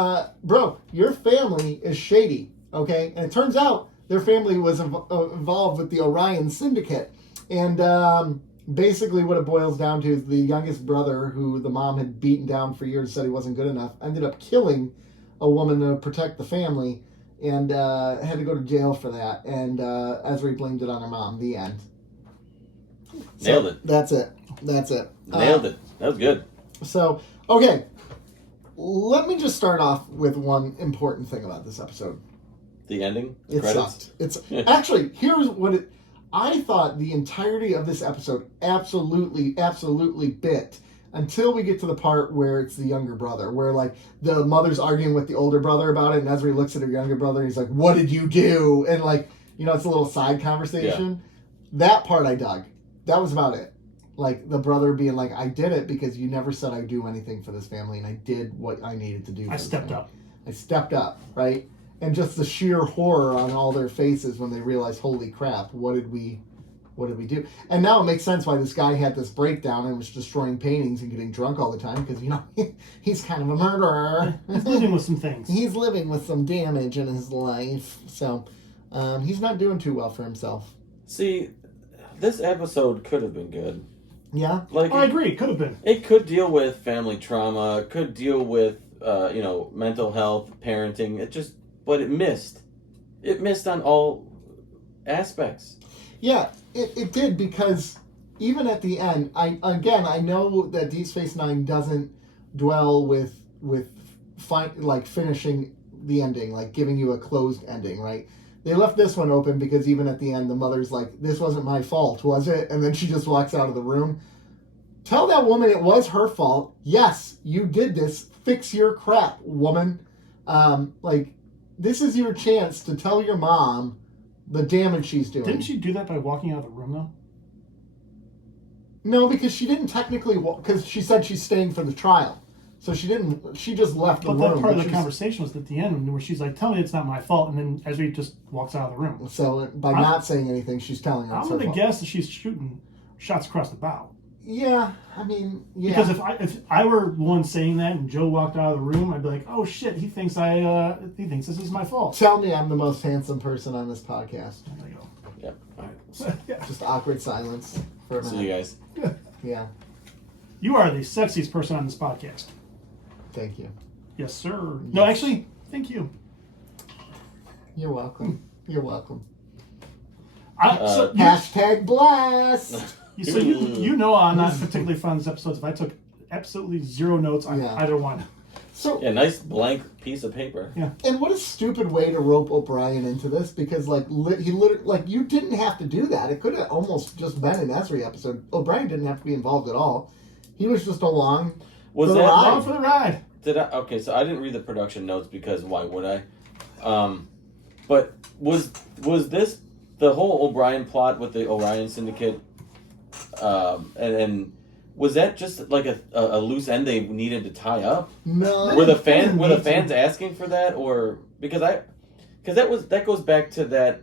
bro, your family is shady, okay? And it turns out their family was involved with the Orion Syndicate. And basically what it boils down to is the youngest brother, who the mom had beaten down for years, said he wasn't good enough, ended up killing a woman to protect the family, and had to go to jail for that. And Ezri blamed it on her mom. The end. Nailed it. That's it. Nailed it. That was good. So, okay, let me just start off with one important thing about this episode. The ending? It credits? sucked. It's actually, here's what I thought the entirety of this episode absolutely bit until we get to the part where it's the younger brother, where like the mother's arguing with the older brother about it, and Ezri looks at her younger brother and he's like, what did you do? And like, it's a little side conversation. Yeah. That part I dug. That was about it. Like the brother being like, I did it because you never said I'd do anything for this family, and I did what I needed to do. I stepped up, right? And just the sheer horror on all their faces when they realized, holy crap, what did we do? And now it makes sense why this guy had this breakdown and was destroying paintings and getting drunk all the time, because he's kind of a murderer. He's living with some things. He's living with some damage in his life, so he's not doing too well for himself. See, this episode could have been good. Yeah? I agree. It could have been. It could deal with family trauma. Could deal with, mental health, parenting. But it missed. It missed on all aspects. Yeah, it did, because even at the end, I know that Deep Space Nine doesn't dwell with finishing the ending, like giving you a closed ending, right? They left this one open because even at the end, the mother's like, this wasn't my fault, was it? And then she just walks out of the room. Tell that woman it was her fault. Yes, you did this. Fix your crap, woman. This is your chance to tell your mom the damage she's doing. Didn't she do that by walking out of the room, though? No, because she didn't technically, because she said she's staying for the trial. So she didn't, she just left the But room. that part of the conversation was at the end where she's like, tell me it's not my fault. And then Ezri just walks out of the room. So by not saying anything, she's telling her I'm it's her going to fault. guess that she's shooting shots across the bow. Yeah, I mean, yeah. Because if I were the one saying that and Joe walked out of the room, I'd be like, oh shit, he thinks this is my fault. Tell me I'm the most handsome person on this podcast. There you go. Yep. All right. Yeah. Just awkward silence for a minute. See you guys. Yeah, You are the sexiest person on this podcast. thank you. Yes, sir. No, actually, thank you. You're welcome. You're welcome. You Hashtag blessed. So you know I'm not particularly fond of these episodes if I took absolutely zero notes on either one. So Yeah, nice blank piece of paper. Yeah. And what a stupid way to rope O'Brien into this, because he literally, like, you didn't have to do that. It could have almost just been an Ezri episode. O'Brien didn't have to be involved at all. He was just along Was for the that ride. Along for the ride. Okay, so I didn't read the production notes because why would I? But was this the whole O'Brien plot with the Orion Syndicate? And was that just like a loose end they needed to tie up? No. Were the fans asking for that, or because that goes back to that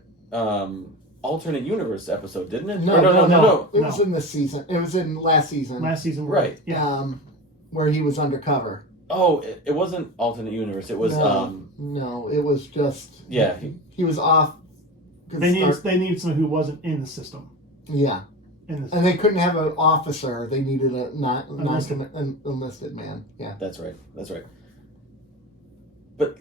alternate universe episode, didn't it? No. It was in this season. It was in last season. Last season, Right. Yeah. Where he was undercover. Oh, it wasn't alternate universe. It was No, it was just yeah. he was off. They needed someone who wasn't in the system. Yeah. And they couldn't have an officer. They needed a Enlisted. enlisted man. Yeah. That's right. But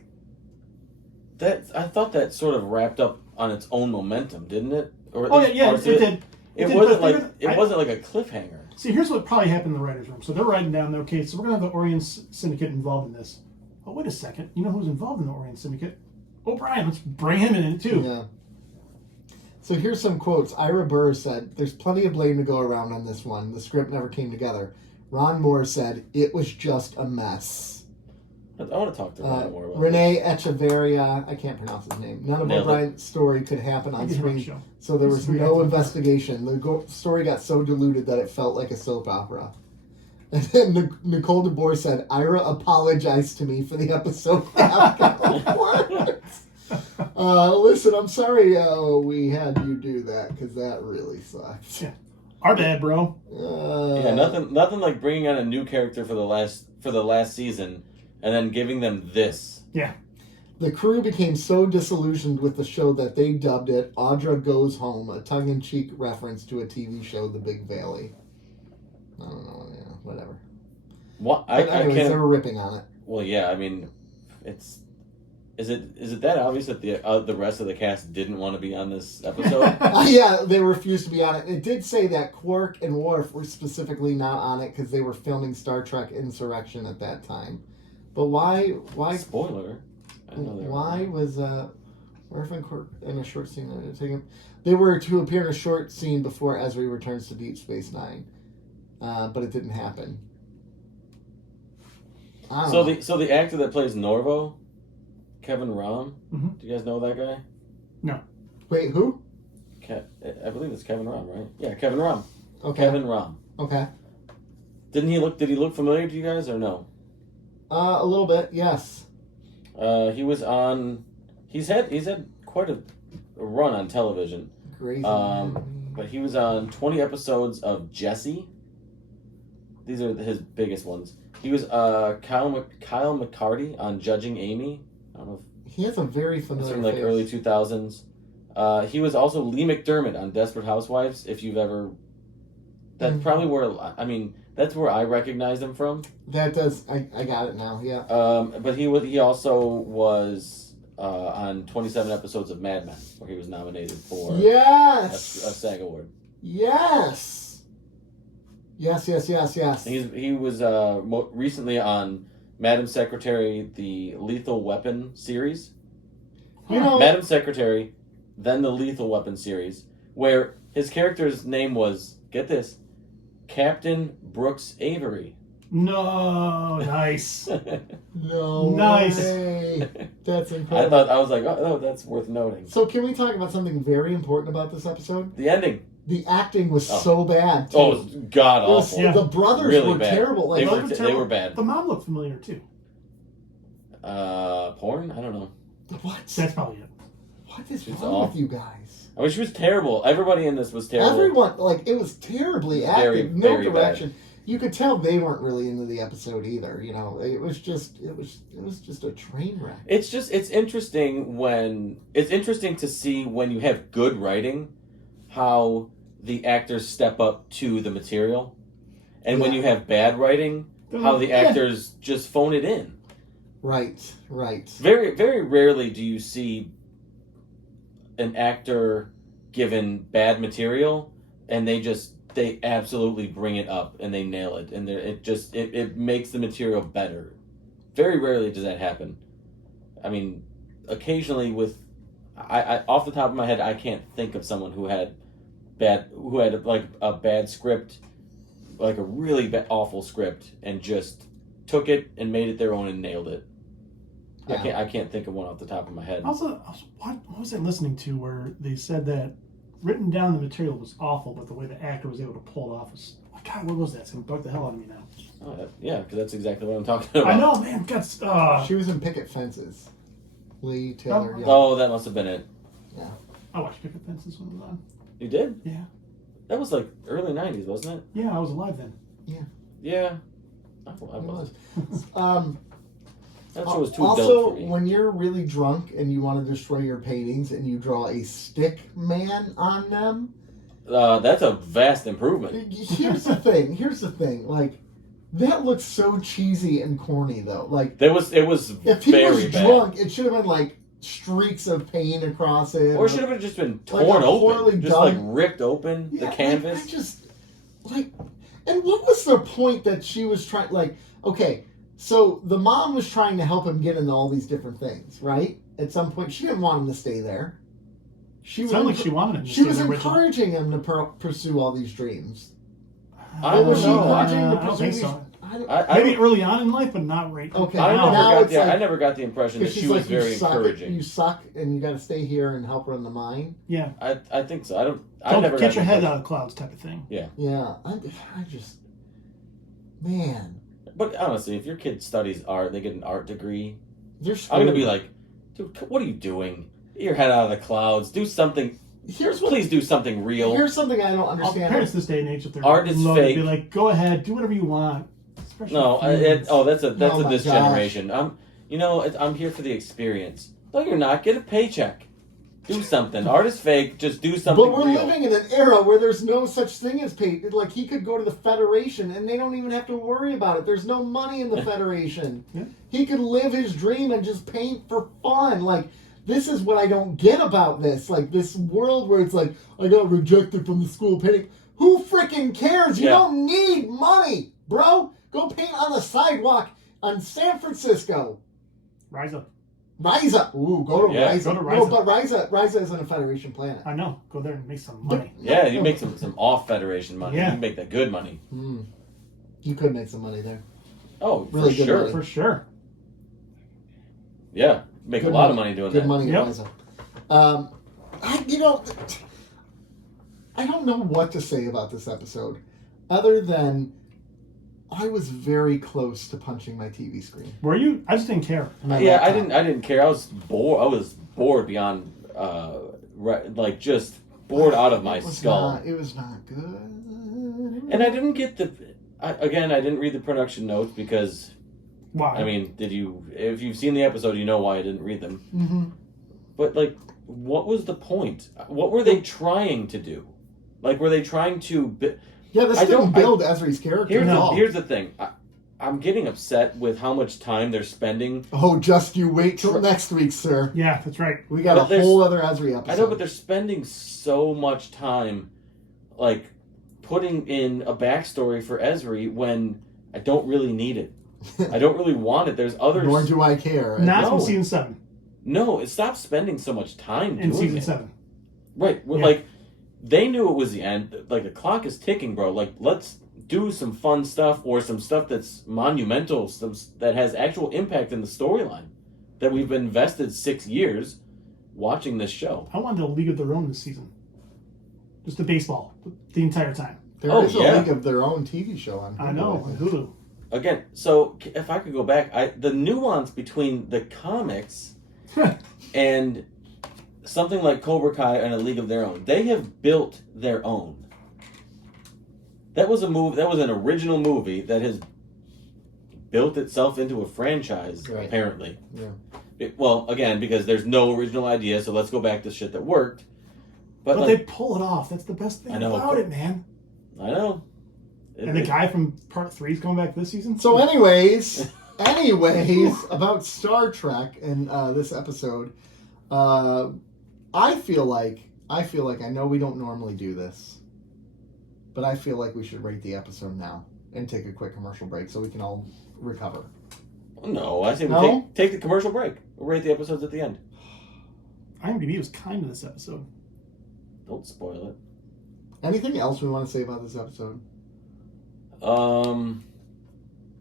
I thought that sort of wrapped up on its own momentum, didn't it? Or Oh yeah, it did. It did, wasn't but wasn't like a cliffhanger. See, here's what probably happened in the writers' room. So they're writing down, okay, so we're gonna have the Orient Syndicate involved in this. Oh, wait a second. You know who's involved in the Orient Syndicate? O'Brien. Let's bring him in too. Yeah. So here's some quotes. Ira Burr said, "There's plenty of blame to go around on this one. The script never came together." Ron Moore said, "It was just a mess." I want to talk to Ron more about Renee Echeverria, I can't pronounce his name. None of Nailed it. O'Brien's story could happen on Get him on the screen, show. so there was Just no react. investigation. The story got so diluted that it felt like a soap opera. And then Nicole DeBoer said, "Ira apologized to me for the episode afterwards." Listen, I'm sorry we had you do that, because that really sucked. Yeah. Our bad, bro. Yeah, nothing like bringing on a new character for the last season and then giving them this. Yeah. The crew became so disillusioned with the show that they dubbed it Audra Goes Home, a tongue-in-cheek reference to a TV show, The Big Valley. I don't know, yeah, whatever. What But anyways, they were ripping on it. Well, yeah, I mean, is it that obvious that the rest of the cast didn't want to be on this episode? Yeah, they refused to be on it. It did say that Quark and Worf were specifically not on it because they were filming Star Trek Insurrection at that time. But why? Spoiler. I know they were. Why was Worf and Quark in a short scene? They were to appear in a short scene before Ezri returns to Deep Space Nine, but it didn't happen. I don't know. So the actor that plays Norvo, Kevin Rom. Mm-hmm. Do you guys know that guy? No. Wait, who? I believe it's Kevin Rom, right? Yeah, Kevin Rom. Okay. Kevin Rom. Okay. Did he look familiar to you guys or no? A little bit, yes. He was on. He's had quite a run on television. Crazy. But he was on 20 episodes of Jesse. These are his biggest ones. He was Kyle McCarty on Judging Amy. I don't know if He has a very it's familiar from like face. early 2000s. He was also Lee McDermott on Desperate Housewives. If you've ever, that's probably where that's where I recognize him from. That does. I got it now. Yeah. But he also was on 27 episodes of Mad Men, where he was nominated for a SAG award. Yes. Yes. He was recently on Madam Secretary, the Lethal Weapon series. You know, Madam Secretary, then the Lethal Weapon series, where his character's name was, get this, Captain Brooks Avery. No, nice. no Nice. way. That's incredible. I was like, oh, that's worth noting. So can we talk about something very important about this episode? The ending. the acting was so bad. Too. Oh, it was god awful. Yeah. The brothers Really were bad. terrible. Like, They were bad. The mom looked familiar too. Porn? I don't know. what? That's probably it. What is She's wrong off. with you guys? I mean, she was terrible. Everybody in this was terrible. Everyone, like, it was terribly acted. Very, No very direction. bad. You could tell they weren't really into the episode either. You know, it was just a train wreck. It's interesting to see when you have good writing, how the actors step up to the material, and when Yeah. you have bad writing, how the actors just phone it in. Right. Very, very rarely do you see an actor given bad material and they absolutely bring it up and they nail it, and it makes the material better. Very rarely does that happen. I mean, occasionally I off the top of my head, I can't think of someone who had like a bad script, like a really awful script, and just took it and made it their own and nailed it. Yeah. I can't think of one off the top of my head. Also, what was I listening to where they said that written down the material was awful, but the way the actor was able to pull it off was... God, what was that? It's going to bug the hell out of me now. Oh, yeah, because that's exactly what I'm talking about. I know, man. God, She was in Picket Fences. Lee Taylor Young. Oh, that must have been it. Yeah. I watched Picket Fences when it was on. You did? Yeah. That was like early 90s, wasn't it? Yeah, I was alive then. Yeah. I It was. was. That show was too Also, dope for me. when you're really drunk and you want to destroy your paintings and you draw a stick man on them, That's a vast improvement. here's the thing. Like, that looks so cheesy and corny, though. Like, It was if he very was bad. drunk, it should have been like streaks of paint across it. Or should have just been Like torn a poorly open. Just done- like ripped open, Yeah, the canvas. I just and what was the point that she was trying? Like, okay, so the mom was trying to help him get into all these different things, right? At some point, she didn't want him to stay there. It sounded like she wanted him to She stay was there originally. encouraging him to pursue all these dreams. I Or was don't she know. encouraging him to I don't pursue think these? so. I Maybe early on in life, but not right. Okay, I now never, it's like- I never got the impression that Because she she's was like, very you suck, encouraging. you suck, and you got to stay here and help run the mine. Yeah. I think so. I never Don't got get the your head impression. out of the clouds type of thing. Yeah, I just, man, But honestly, if your kid studies art, they get an art degree. you're. I'm gonna be like, dude, what are you doing? Get your head out of the clouds. Do something. Please do something real. Here's something I don't All understand. parents this day and age, if they're Art is low, they'd fake. be like, go ahead, do whatever you want. Especially No, kids. that's Oh a my this gosh. generation. I'm here for the experience. No, you're not. Get a paycheck. Do something. Art is fake. Just do something But we're real. living in an era where there's no such thing as paid. Like, he could go to the Federation and they don't even have to worry about it. There's no money in the Federation. Yeah. He could live his dream and just paint for fun. Like, this is what I don't get about this. Like, this world where it's like, I got rejected from the school painting. Who freaking cares? You Yeah. don't need money, bro. Go paint on the sidewalk on San Francisco. Rise up. Riza. Ooh, go to Yeah, Riza. go to No, Riza. but Riza isn't a Federation planet. I know. Go there and make some money. Yeah, you make some off Federation money. Yeah. You make that good money. You could make some money there. Oh, Really for good sure. money. For sure. Yeah, make Good a lot of money doing Good that. money Yep. at Riza. I don't know what to say about this episode, other than I was very close to punching my TV screen. Were you? I just didn't care. My Yeah, I laptop. didn't care. I was bored. I was bored beyond, like just bored out of my skull. It was not good. And I didn't get I didn't read the production notes because, Why? I mean, if you've seen the episode, you know why I didn't read them. Mm-hmm. But, like, what was the point? What were they trying to do? Like, were they trying to... Yeah, this didn't build Ezri's character at all. Here's the thing. I'm getting upset with how much time they're spending. Oh, just you wait till next week, sir. Yeah, that's right. We got But a there's- whole other Ezri episode. I know, but they're spending so much time, like, putting in a backstory for Ezri when I don't really need it. I don't really want it. There's others... Nor do I care. Not No. in season 7. No, stop spending so much time In doing season it. 7. Right. Well, Yeah. like, they knew it was the end. Like, the clock is ticking, bro. Like, let's do some fun stuff or some stuff that's monumental, that has actual impact in the storyline that we've invested 6 years watching this show. I wanted a League of Their Own this season. Just the baseball the entire time. There is a League of Their Own TV show on Hulu. I know, on Hulu. Again, so if I could go back, the nuance between the comics and something like Cobra Kai and A League of Their Own, they have built their own. That was an original movie that has built itself into a franchise, apparently. Yeah. Well, again, because there's no original idea, so let's go back to shit that worked. But like, they pull it off. That's the best thing about it, man. I know. And the guy from Part 3 is coming back this season? So anyways, about Star Trek and this episode, I feel like I know we don't normally do this, but I feel like we should rate the episode now and take a quick commercial break so we can all recover. No, I say we take the commercial break. We'll rate the episodes at the end. IMDb was kind to this episode. Don't spoil it. Anything else we want to say about this episode?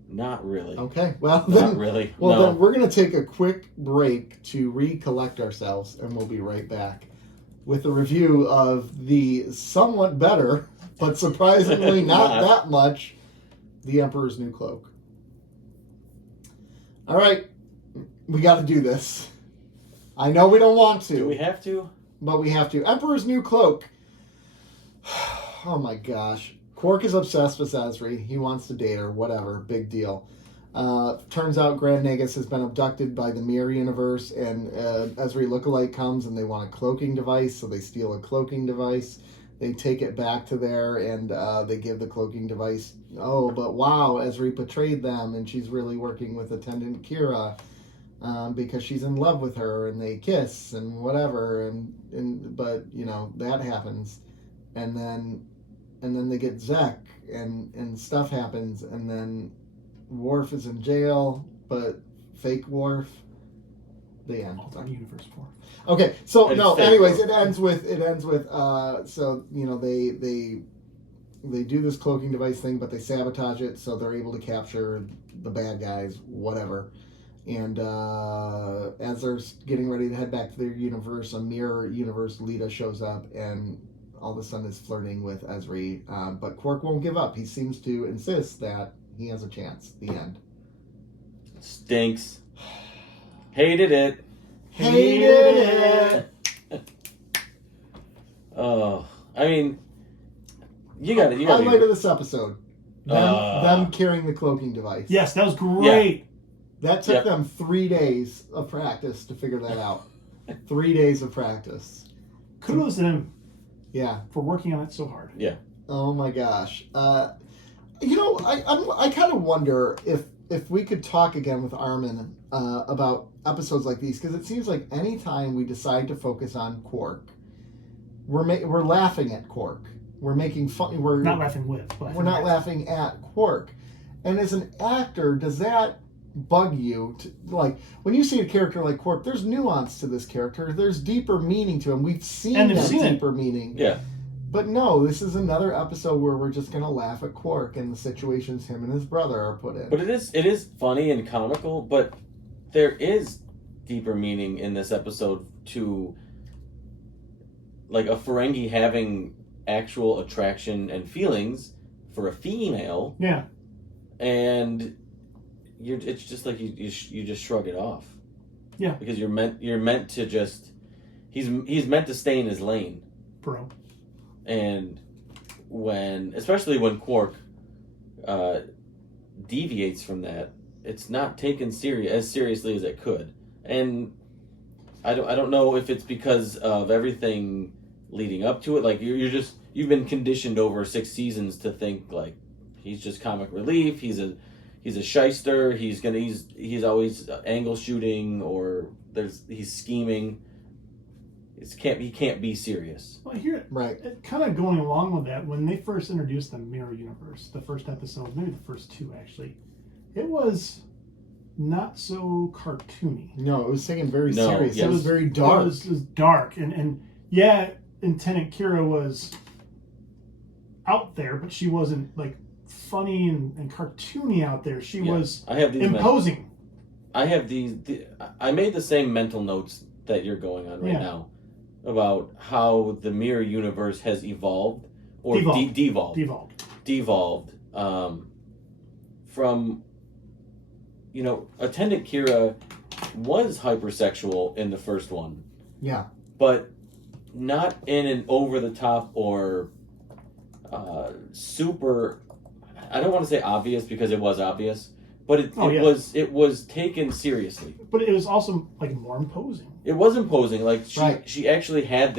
Not really. Okay, well then, not really. Well, no. Then we're going to take a quick break to recollect ourselves, and we'll be right back with a review of the somewhat better, but surprisingly not that much, The Emperor's New Cloak. All right, we got to do this. I know we don't want to. Do we have to? But we have to. Emperor's New Cloak. Oh my gosh. Quark is obsessed with Ezri. He wants to date her. Whatever. Big deal. Turns out Grand Nagus has been abducted by the Mirror Universe, and Ezri lookalike comes and they want a cloaking device, so they steal a cloaking device. They take it back to there, and they give the cloaking device. Oh, but wow, Ezri betrayed them, and she's really working with attendant Kira because she's in love with her, and they kiss and whatever, but you know that happens, and then they get Zek, and stuff happens, and then Worf is in jail, but fake Worf. The end. Alternate universe Worf. Okay, so no. Anyways, Worf. it ends with. So you know they do this cloaking device thing, but they sabotage it, so they're able to capture the bad guys, whatever. And as they're getting ready to head back to their universe, a mirror universe Lita shows up and all of a sudden is flirting with Ezri. But Quark won't give up. He seems to insist that he has a chance. The end. Stinks. Hated it. Hated it. Oh, I mean, you got it. Highlight of this episode. Them carrying the cloaking device. Yes, that was great. Yeah. That took them 3 days of practice to figure that out. 3 days of practice. Kudos to him. Yeah. For working on it so hard. Yeah. Oh my gosh. You know, I kind of wonder if we could talk again with Armin about episodes like these, because it seems like anytime we decide to focus on Quark, we're laughing at Quark. We're making fun. We're not laughing with. We're not laughing at Quark. And as an actor, does that bug you? Like when you see a character like Quark, there's nuance to this character. There's deeper meaning to him. We've seen that deeper meaning. Yeah. But no, this is another episode where we're just going to laugh at Quark and the situations him and his brother are put in. But it is funny and comical, but there is deeper meaning in this episode to, like, a Ferengi having actual attraction and feelings for a female. Yeah. And it's just like you just shrug it off. Yeah. Because you're meant to just he's meant to stay in his lane. Bro. And especially when Quark deviates from that, it's not taken as seriously as it could. And I don't know if it's because of everything leading up to it. Like you've been conditioned over 6 seasons to think like he's just comic relief. He's a shyster. He's always angle shooting or he's scheming. He can't be serious. Well, here, right. Kind of going along with that, when they first introduced the Mirror Universe, the first episode, maybe the first 2 actually, it was not so cartoony. No, it was taken very serious. Yes. It was very dark. It was dark, and yeah, Lieutenant Kira was out there, but she wasn't like funny and cartoony out there. She was imposing. I made the same mental notes that you're going on right now. about how the mirror universe has evolved or devolved from, Attendant Kira was hypersexual in the first one. Yeah. But not in an over-the-top or super... I don't want to say obvious because it was obvious, but it was taken seriously. But it was also more imposing. It was imposing. She actually had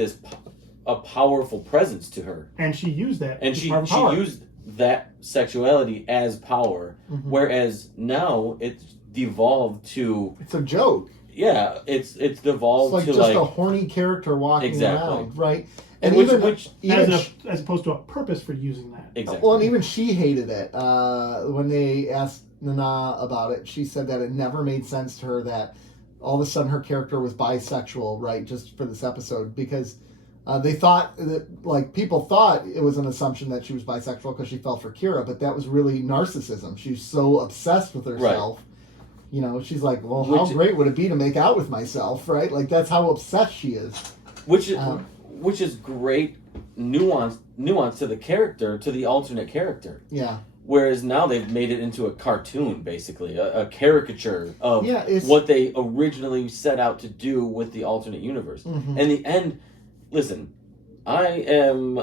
a powerful presence to her. And she used that. And she used that sexuality as power. Mm-hmm. Whereas now it's devolved to... It's a joke. Yeah, it's devolved to just a horny character walking around, right? And as opposed to a purpose for using that. Exactly. Well, and even she hated it. When they asked Nana about it, she said that it never made sense to her that all of a sudden her character was bisexual, right? Just for this episode, because they thought that, people thought it was an assumption that she was bisexual because she fell for Kira, but that was really narcissism. She's so obsessed with herself. Right. She's like, well, how great would it be to make out with myself, right? That's how obsessed she is. Which is great nuance to the character, to the alternate character. Yeah. Whereas now they've made it into a cartoon, basically, a caricature of what they originally set out to do with the alternate universe. Mm-hmm. In the end, listen, I am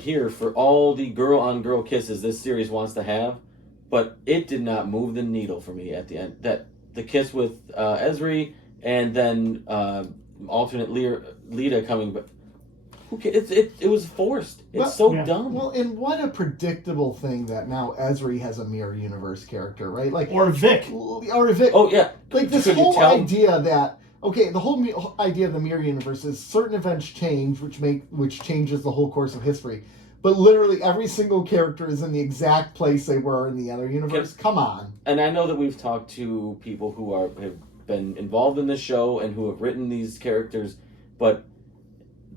here for all the girl-on-girl kisses this series wants to have, but it did not move the needle for me at the end. That the kiss with Ezri and then alternate Lita coming back. It was forced. It's dumb. Well, and what a predictable thing that now Ezri has a mirror universe character, right? Or Vic. Oh yeah. This whole idea that the whole idea of the mirror universe is certain events change, which changes the whole course of history. But literally every single character is in the exact place they were in the other universe. Come on. And I know that we've talked to people who have been involved in this show and who have written these characters, but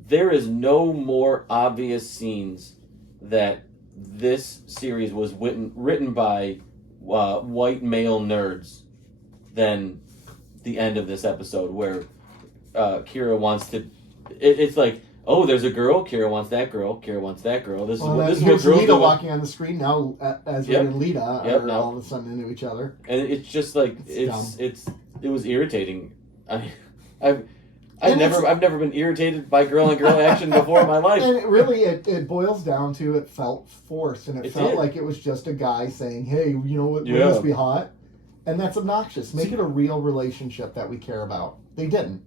there is no more obvious scenes that this series was written by white male nerds than the end of this episode, where Kira wants to... It's like, oh, there's a girl. Kira wants that girl. Kira wants that girl. This is what girls Lita do. Walking on the screen now. Ezra and Lita are all of a sudden into each other, and it's just it was irritating. I've never been irritated by girl on girl action before in my life. And it boils down to it felt forced, and it felt like it was just a guy saying, "Hey, wouldn't this be hot?" And that's obnoxious. Make it a real relationship that we care about. They didn't.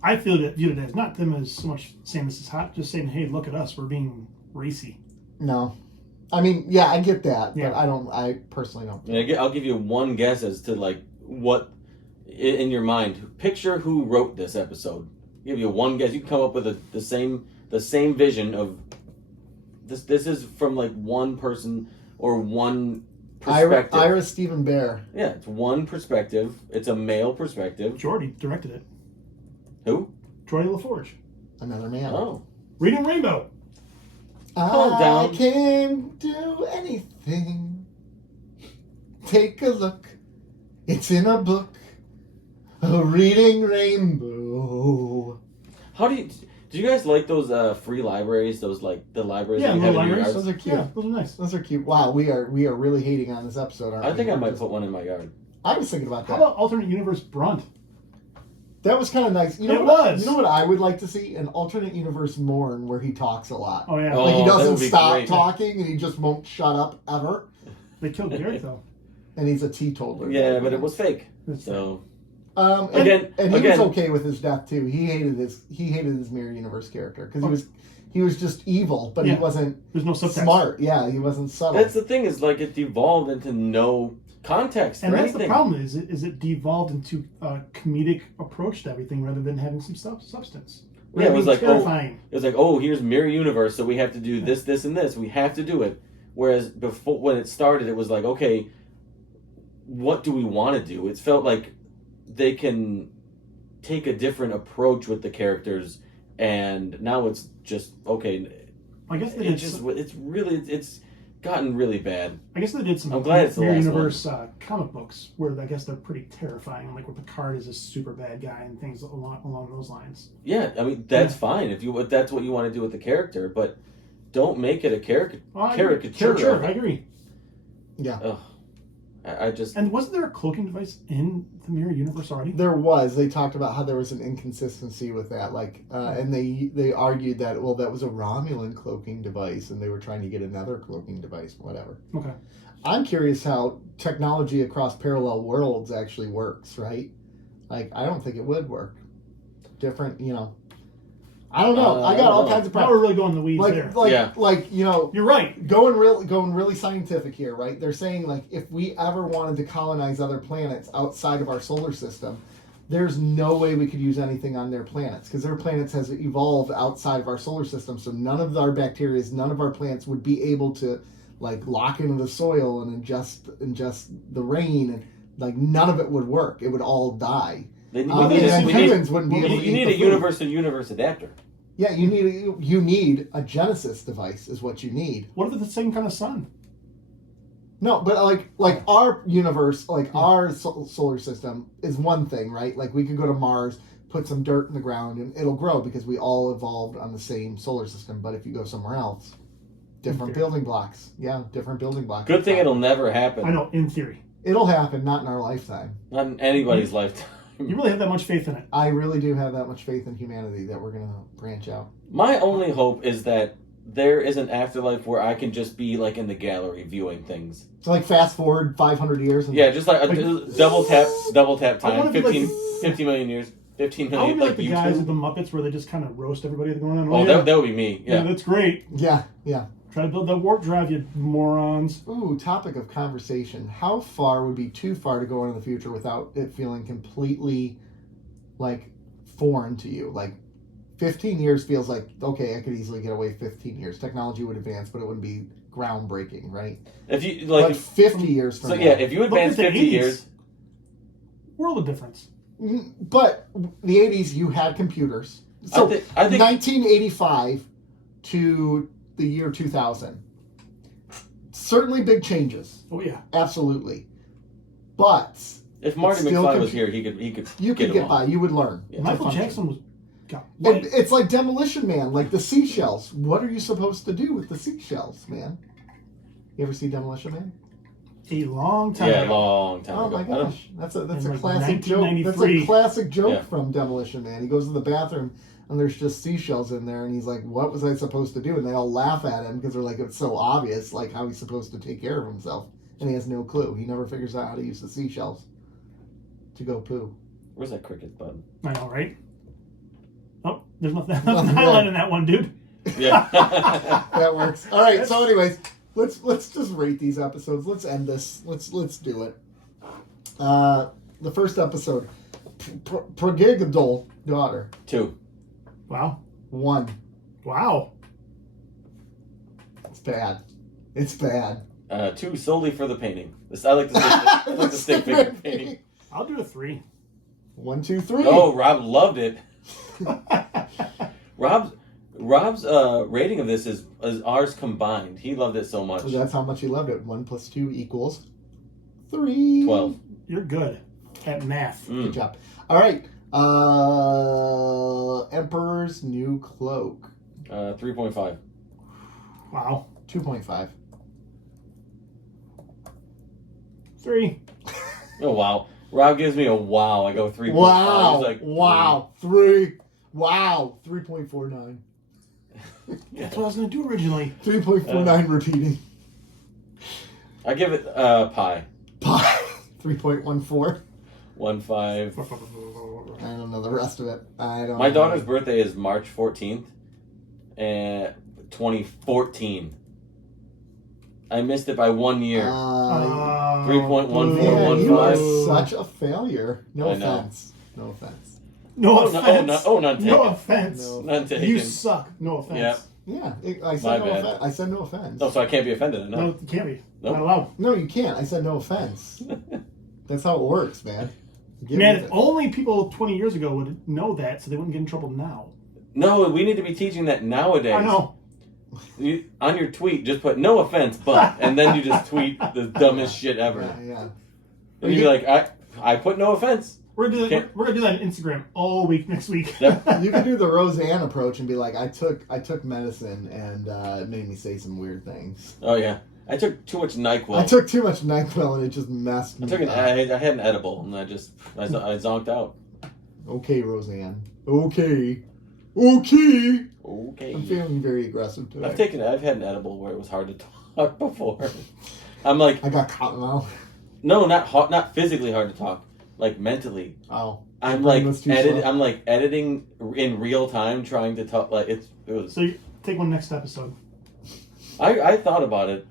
I viewed it as not them as so much saying this is hot, just saying, hey, look at us, we're being racy. No. I mean, I get that, but I personally don't. Yeah, I'll give you one guess as to what in your mind. Picture who wrote this episode. I'll give you one guess. You can come up with the same vision of this. This is from one person or one perspective. Ira Stephen Bear. Yeah, it's one perspective. It's a male perspective. Jordy directed it. Who? Troy LaForge. Another man. Oh. Reading Rainbow. I can do anything. Take a look. It's in a book. A Reading Rainbow. How do you guys like those free libraries? Those the libraries that you have in your yards? Those are cute. Yeah, those are nice. Those are cute. Wow, we are really hating on this episode, aren't we? I think I might put one in my yard. I was thinking about that. How about alternate universe Brunt? That was kind of nice. You know what I would like to see? An alternate universe Morn where he talks a lot. Oh, yeah. He doesn't stop talking and he just won't shut up ever. They killed Garrett, though. And he's a teetotaler. Yeah, but it was fake. So... And he was okay with his death, too. He hated his mirror universe character because he was just evil, but he wasn't There's no subtext. Smart. Yeah, he wasn't subtle. That's the thing, is it devolved into no context and for that's anything. The problem is it devolved into a comedic approach to everything rather than having some substance. Yeah, it was terrifying. Here's mirror universe, so we have to do this, this, and this. We have to do it. Whereas before, when it started, it was like, okay, what do we want to do? It felt like they can take a different approach with the characters, and now it's just okay. I guess gotten really bad. I guess they did some I'm glad it's the Mirror last Universe comic books where I guess they're pretty terrifying, like where Picard is a super bad guy and things along those lines. Yeah, I mean that's fine if that's what you want to do with the character, but don't make it a caricature. I agree. Yeah. Ugh. I just... And wasn't there a cloaking device in the Mirror Universe already? There was. They talked about how there was an inconsistency with that, and they argued that that was a Romulan cloaking device, and they were trying to get another cloaking device, whatever. Okay. I'm curious how technology across parallel worlds actually works, right? Like, I don't think it would work. Different, I don't know. I got all kinds of Now problems. we're really going in the weeds there. You're right. Going really scientific here, right? They're saying, like, if we ever wanted to colonize other planets outside of our solar system, there's no way we could use anything on their planets, because their planets has evolved outside of our solar system, so none of our bacteria, none of our plants would be able to, like, lock into the soil and ingest the rain, and, like, none of it would work. It would all die. Humans wouldn't be able to eat You need the a food. universe-to-universe adapter. Yeah, you need a Genesis device is what you need. What if it's the same kind of sun? No, but like our universe, like our solar system is one thing, right? Like we could go to Mars, put some dirt in the ground, and it'll grow because we all evolved on the same solar system. But if you go somewhere else, different building blocks. Yeah, different building blocks. Good thing it'll never happen. I know, in theory. It'll happen, not in our lifetime. Not in anybody's lifetime. You really have that much faith in it? I really do have that much faith in humanity that we're going to branch out. My only hope is that there is an afterlife where I can just be like in the gallery viewing things. So like fast forward 500 years. And just like double tap time, 15 million years. 15 I would million, be like the guys YouTube. with the Muppets where they just kind of roast everybody that's going on. Oh, that would be me. Yeah. That's great. Yeah. Try to build that warp drive, you morons. Ooh, topic of conversation. How far would be too far to go into the future without it feeling completely, like, foreign to you? Like, 15 years feels like, okay, I could easily get away 15 years. Technology would advance, but it wouldn't be groundbreaking, right? If you But 50 years from now. yeah, if you advance 50 years, world of difference. But the 80s, you had computers. So I think 1985 to the year 2000. Certainly big changes. Oh yeah, absolutely. But if Marty McFly was here, he could. You could get by. You would learn. Yeah. Michael Jackson was. And it's like Demolition Man, like the seashells. What are you supposed to do with the seashells, man? You ever see Demolition Man? A long time ago. Long time ago. Oh my gosh, that's a like classic joke. That's a classic joke from Demolition Man. He goes to the bathroom and there's just seashells in there, and he's like, "What was I supposed to do?" And they all laugh at him because they're like, "It's so obvious, like how he's supposed to take care of himself," and he has no clue. He never figures out how to use the seashells to go poo. Where's that cricket button? I know, right? Oh, there's nothing highlight in that one, dude. Yeah, that works. All right. So, anyways, let's just rate these episodes. Let's end this. Let's do it. The first episode, Prodigal Daughter. 2. Wow. 1. Wow. It's bad. It's bad. 2 solely for the painting. I like the stick figure painting. I'll do a 3. 1, 2, 3. Oh, Rob loved it. Rob's rating of this is ours combined. He loved it so much. So that's how much he loved it. 1 + 2 = 3. 12. You're good at math. Good job. All right. Emperors New Cloak. 3.5. Wow. 2.5. 3. Oh wow. Rob gives me a wow. I go 3.5. Wow. He's like, wow. 3. Wow. 3.49. That's what I was going to do originally. 3.49 repeating. I give it pi. Pi. 3.14. 1.5. I don't know the rest of it. My daughter's birthday is March 14th, 2014. I missed it by 1 year. 3.1415. Man, you are such a failure. No offense. No offense. No offense. None taken. No offense. None taken. You suck. No offense. Yeah, I said no offense. I said no offense. Oh, so I can't be offended enough. No, you can't be. Nope. Not allowed. No, you can't. I said no offense. That's how it works, man. Man, only people 20 years ago would know that, so they wouldn't get in trouble now. No, we need to be teaching that nowadays. I know. On your tweet, just put "no offense, but," and then you just tweet the dumbest shit ever. Yeah. And you're like, I put no offense. We're gonna do that on Instagram all week next week. Yep. You can do the Roseanne approach and be like, I took medicine and it made me say some weird things. Oh yeah, I took too much NyQuil. I took too much NyQuil and it just messed me up. I had an edible and I zonked out. Okay, Roseanne. Okay. I'm feeling very aggressive today. I've had an edible where it was hard to talk before. I'm like, I got cotton mouth. no, not physically hard to talk, like mentally. Oh. I'm Brain like was too slow. I'm like editing in real time, trying to talk. Like it was. So you take one next episode. I thought about it,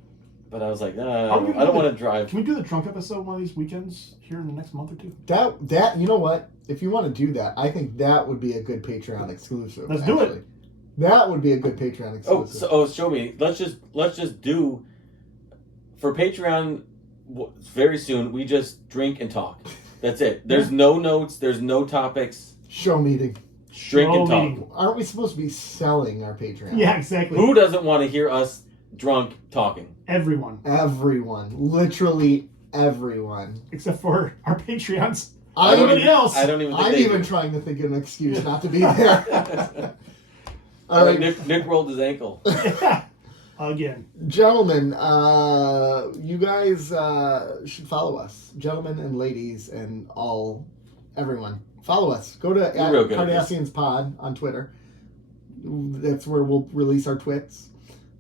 but I was like, I don't want to drive. Can we do the drunk episode one of these weekends here in the next month or two? That you know what? If you want to do that, I think that would be a good Patreon exclusive. Let's do it. That would be a good Patreon exclusive. Show me. Let's just do for Patreon very soon. We just drink and talk. That's it. There's no notes. There's no topics. Show meeting. Drink and talk. Meeting. Aren't we supposed to be selling our Patreon? Yeah, exactly. Who doesn't want to hear us drunk talking? Everyone. Everyone. Literally everyone. Except for our Patreons. Everybody else. I don't even think I'm they even do. trying to think of an excuse not to be there. All right. Nick rolled his ankle. Again. Gentlemen, you guys should follow us. Gentlemen and ladies and everyone. Follow us. Go to Cardassians Pod on Twitter. That's where we'll release our twits.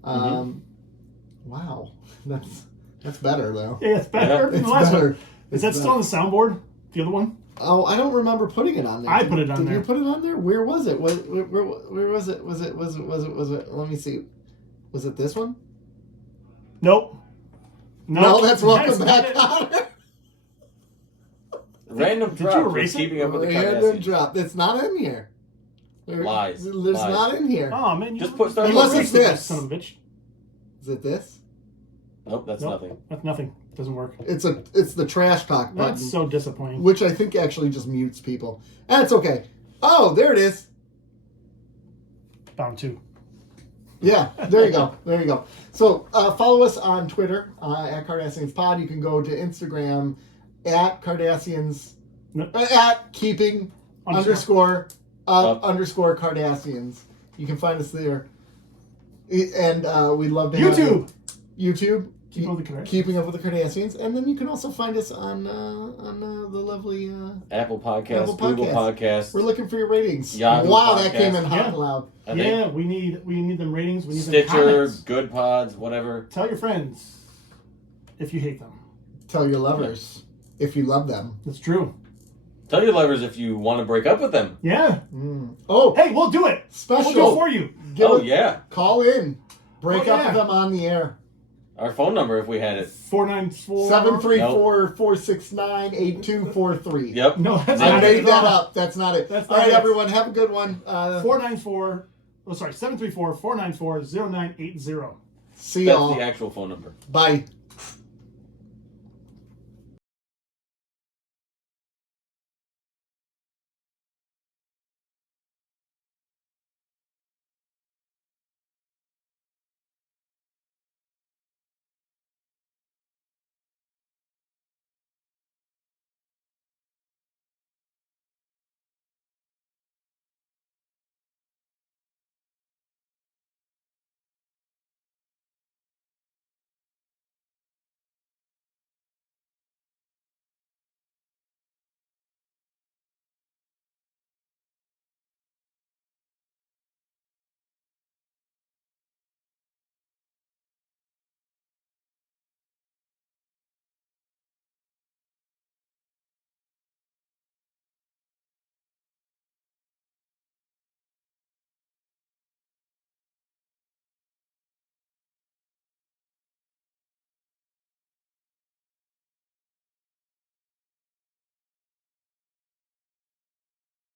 Wow. That's better, though. Yeah, it's better than It's the last better. one. Is that still on the soundboard? The other one? Oh, I don't remember putting it on there. I put it on Did there. you put it on there? Where was it? Where was it? Was it? Let me see. Was it this one? Nope. No, that's Welcome not Back, it. Connor. Random Did you drop. erase it? Keeping up with the Random Cardassians. drop. It's not in here. Lies. There's Lies. not in here. Oh, man. You Just put start Unless over. it's this. Son of a bitch. Is it this? Nope, that's Nope. nothing. That's nothing. Doesn't work. It's the trash talk button, That's so disappointing. which I think actually just mutes people. That's okay. Oh, there it is. Bound to. Yeah, there you go. There you go. So follow us on Twitter at Cardassians Pod. You can go to Instagram at Cardassians at keeping underscore Cardassians. You can find us there, and we'd love to have YouTube. Keeping Up with the Cardassians, and then you can also find us on the lovely Apple Podcasts, Google Podcasts. We're looking for your ratings. Yahoo wow, Podcast. that came in hot and loud. Yeah, we need them ratings. We need them Stitcher, comments. Good Pods, whatever. Tell your friends if you hate them. Tell your lovers if you love them. That's true. Tell your lovers if you want to break up with them. Yeah. Oh, Hey, we'll do it. special! We'll do it for you. Yeah. Call in. Break up yeah. with them on the air. Our phone number if we had it. 494 734-469-8243. Yep. No, that's I not made it. that up. That's not it. That's All not right, it. everyone. Have a good one. 734-494-0980. See That's y'all. the actual phone number. Bye.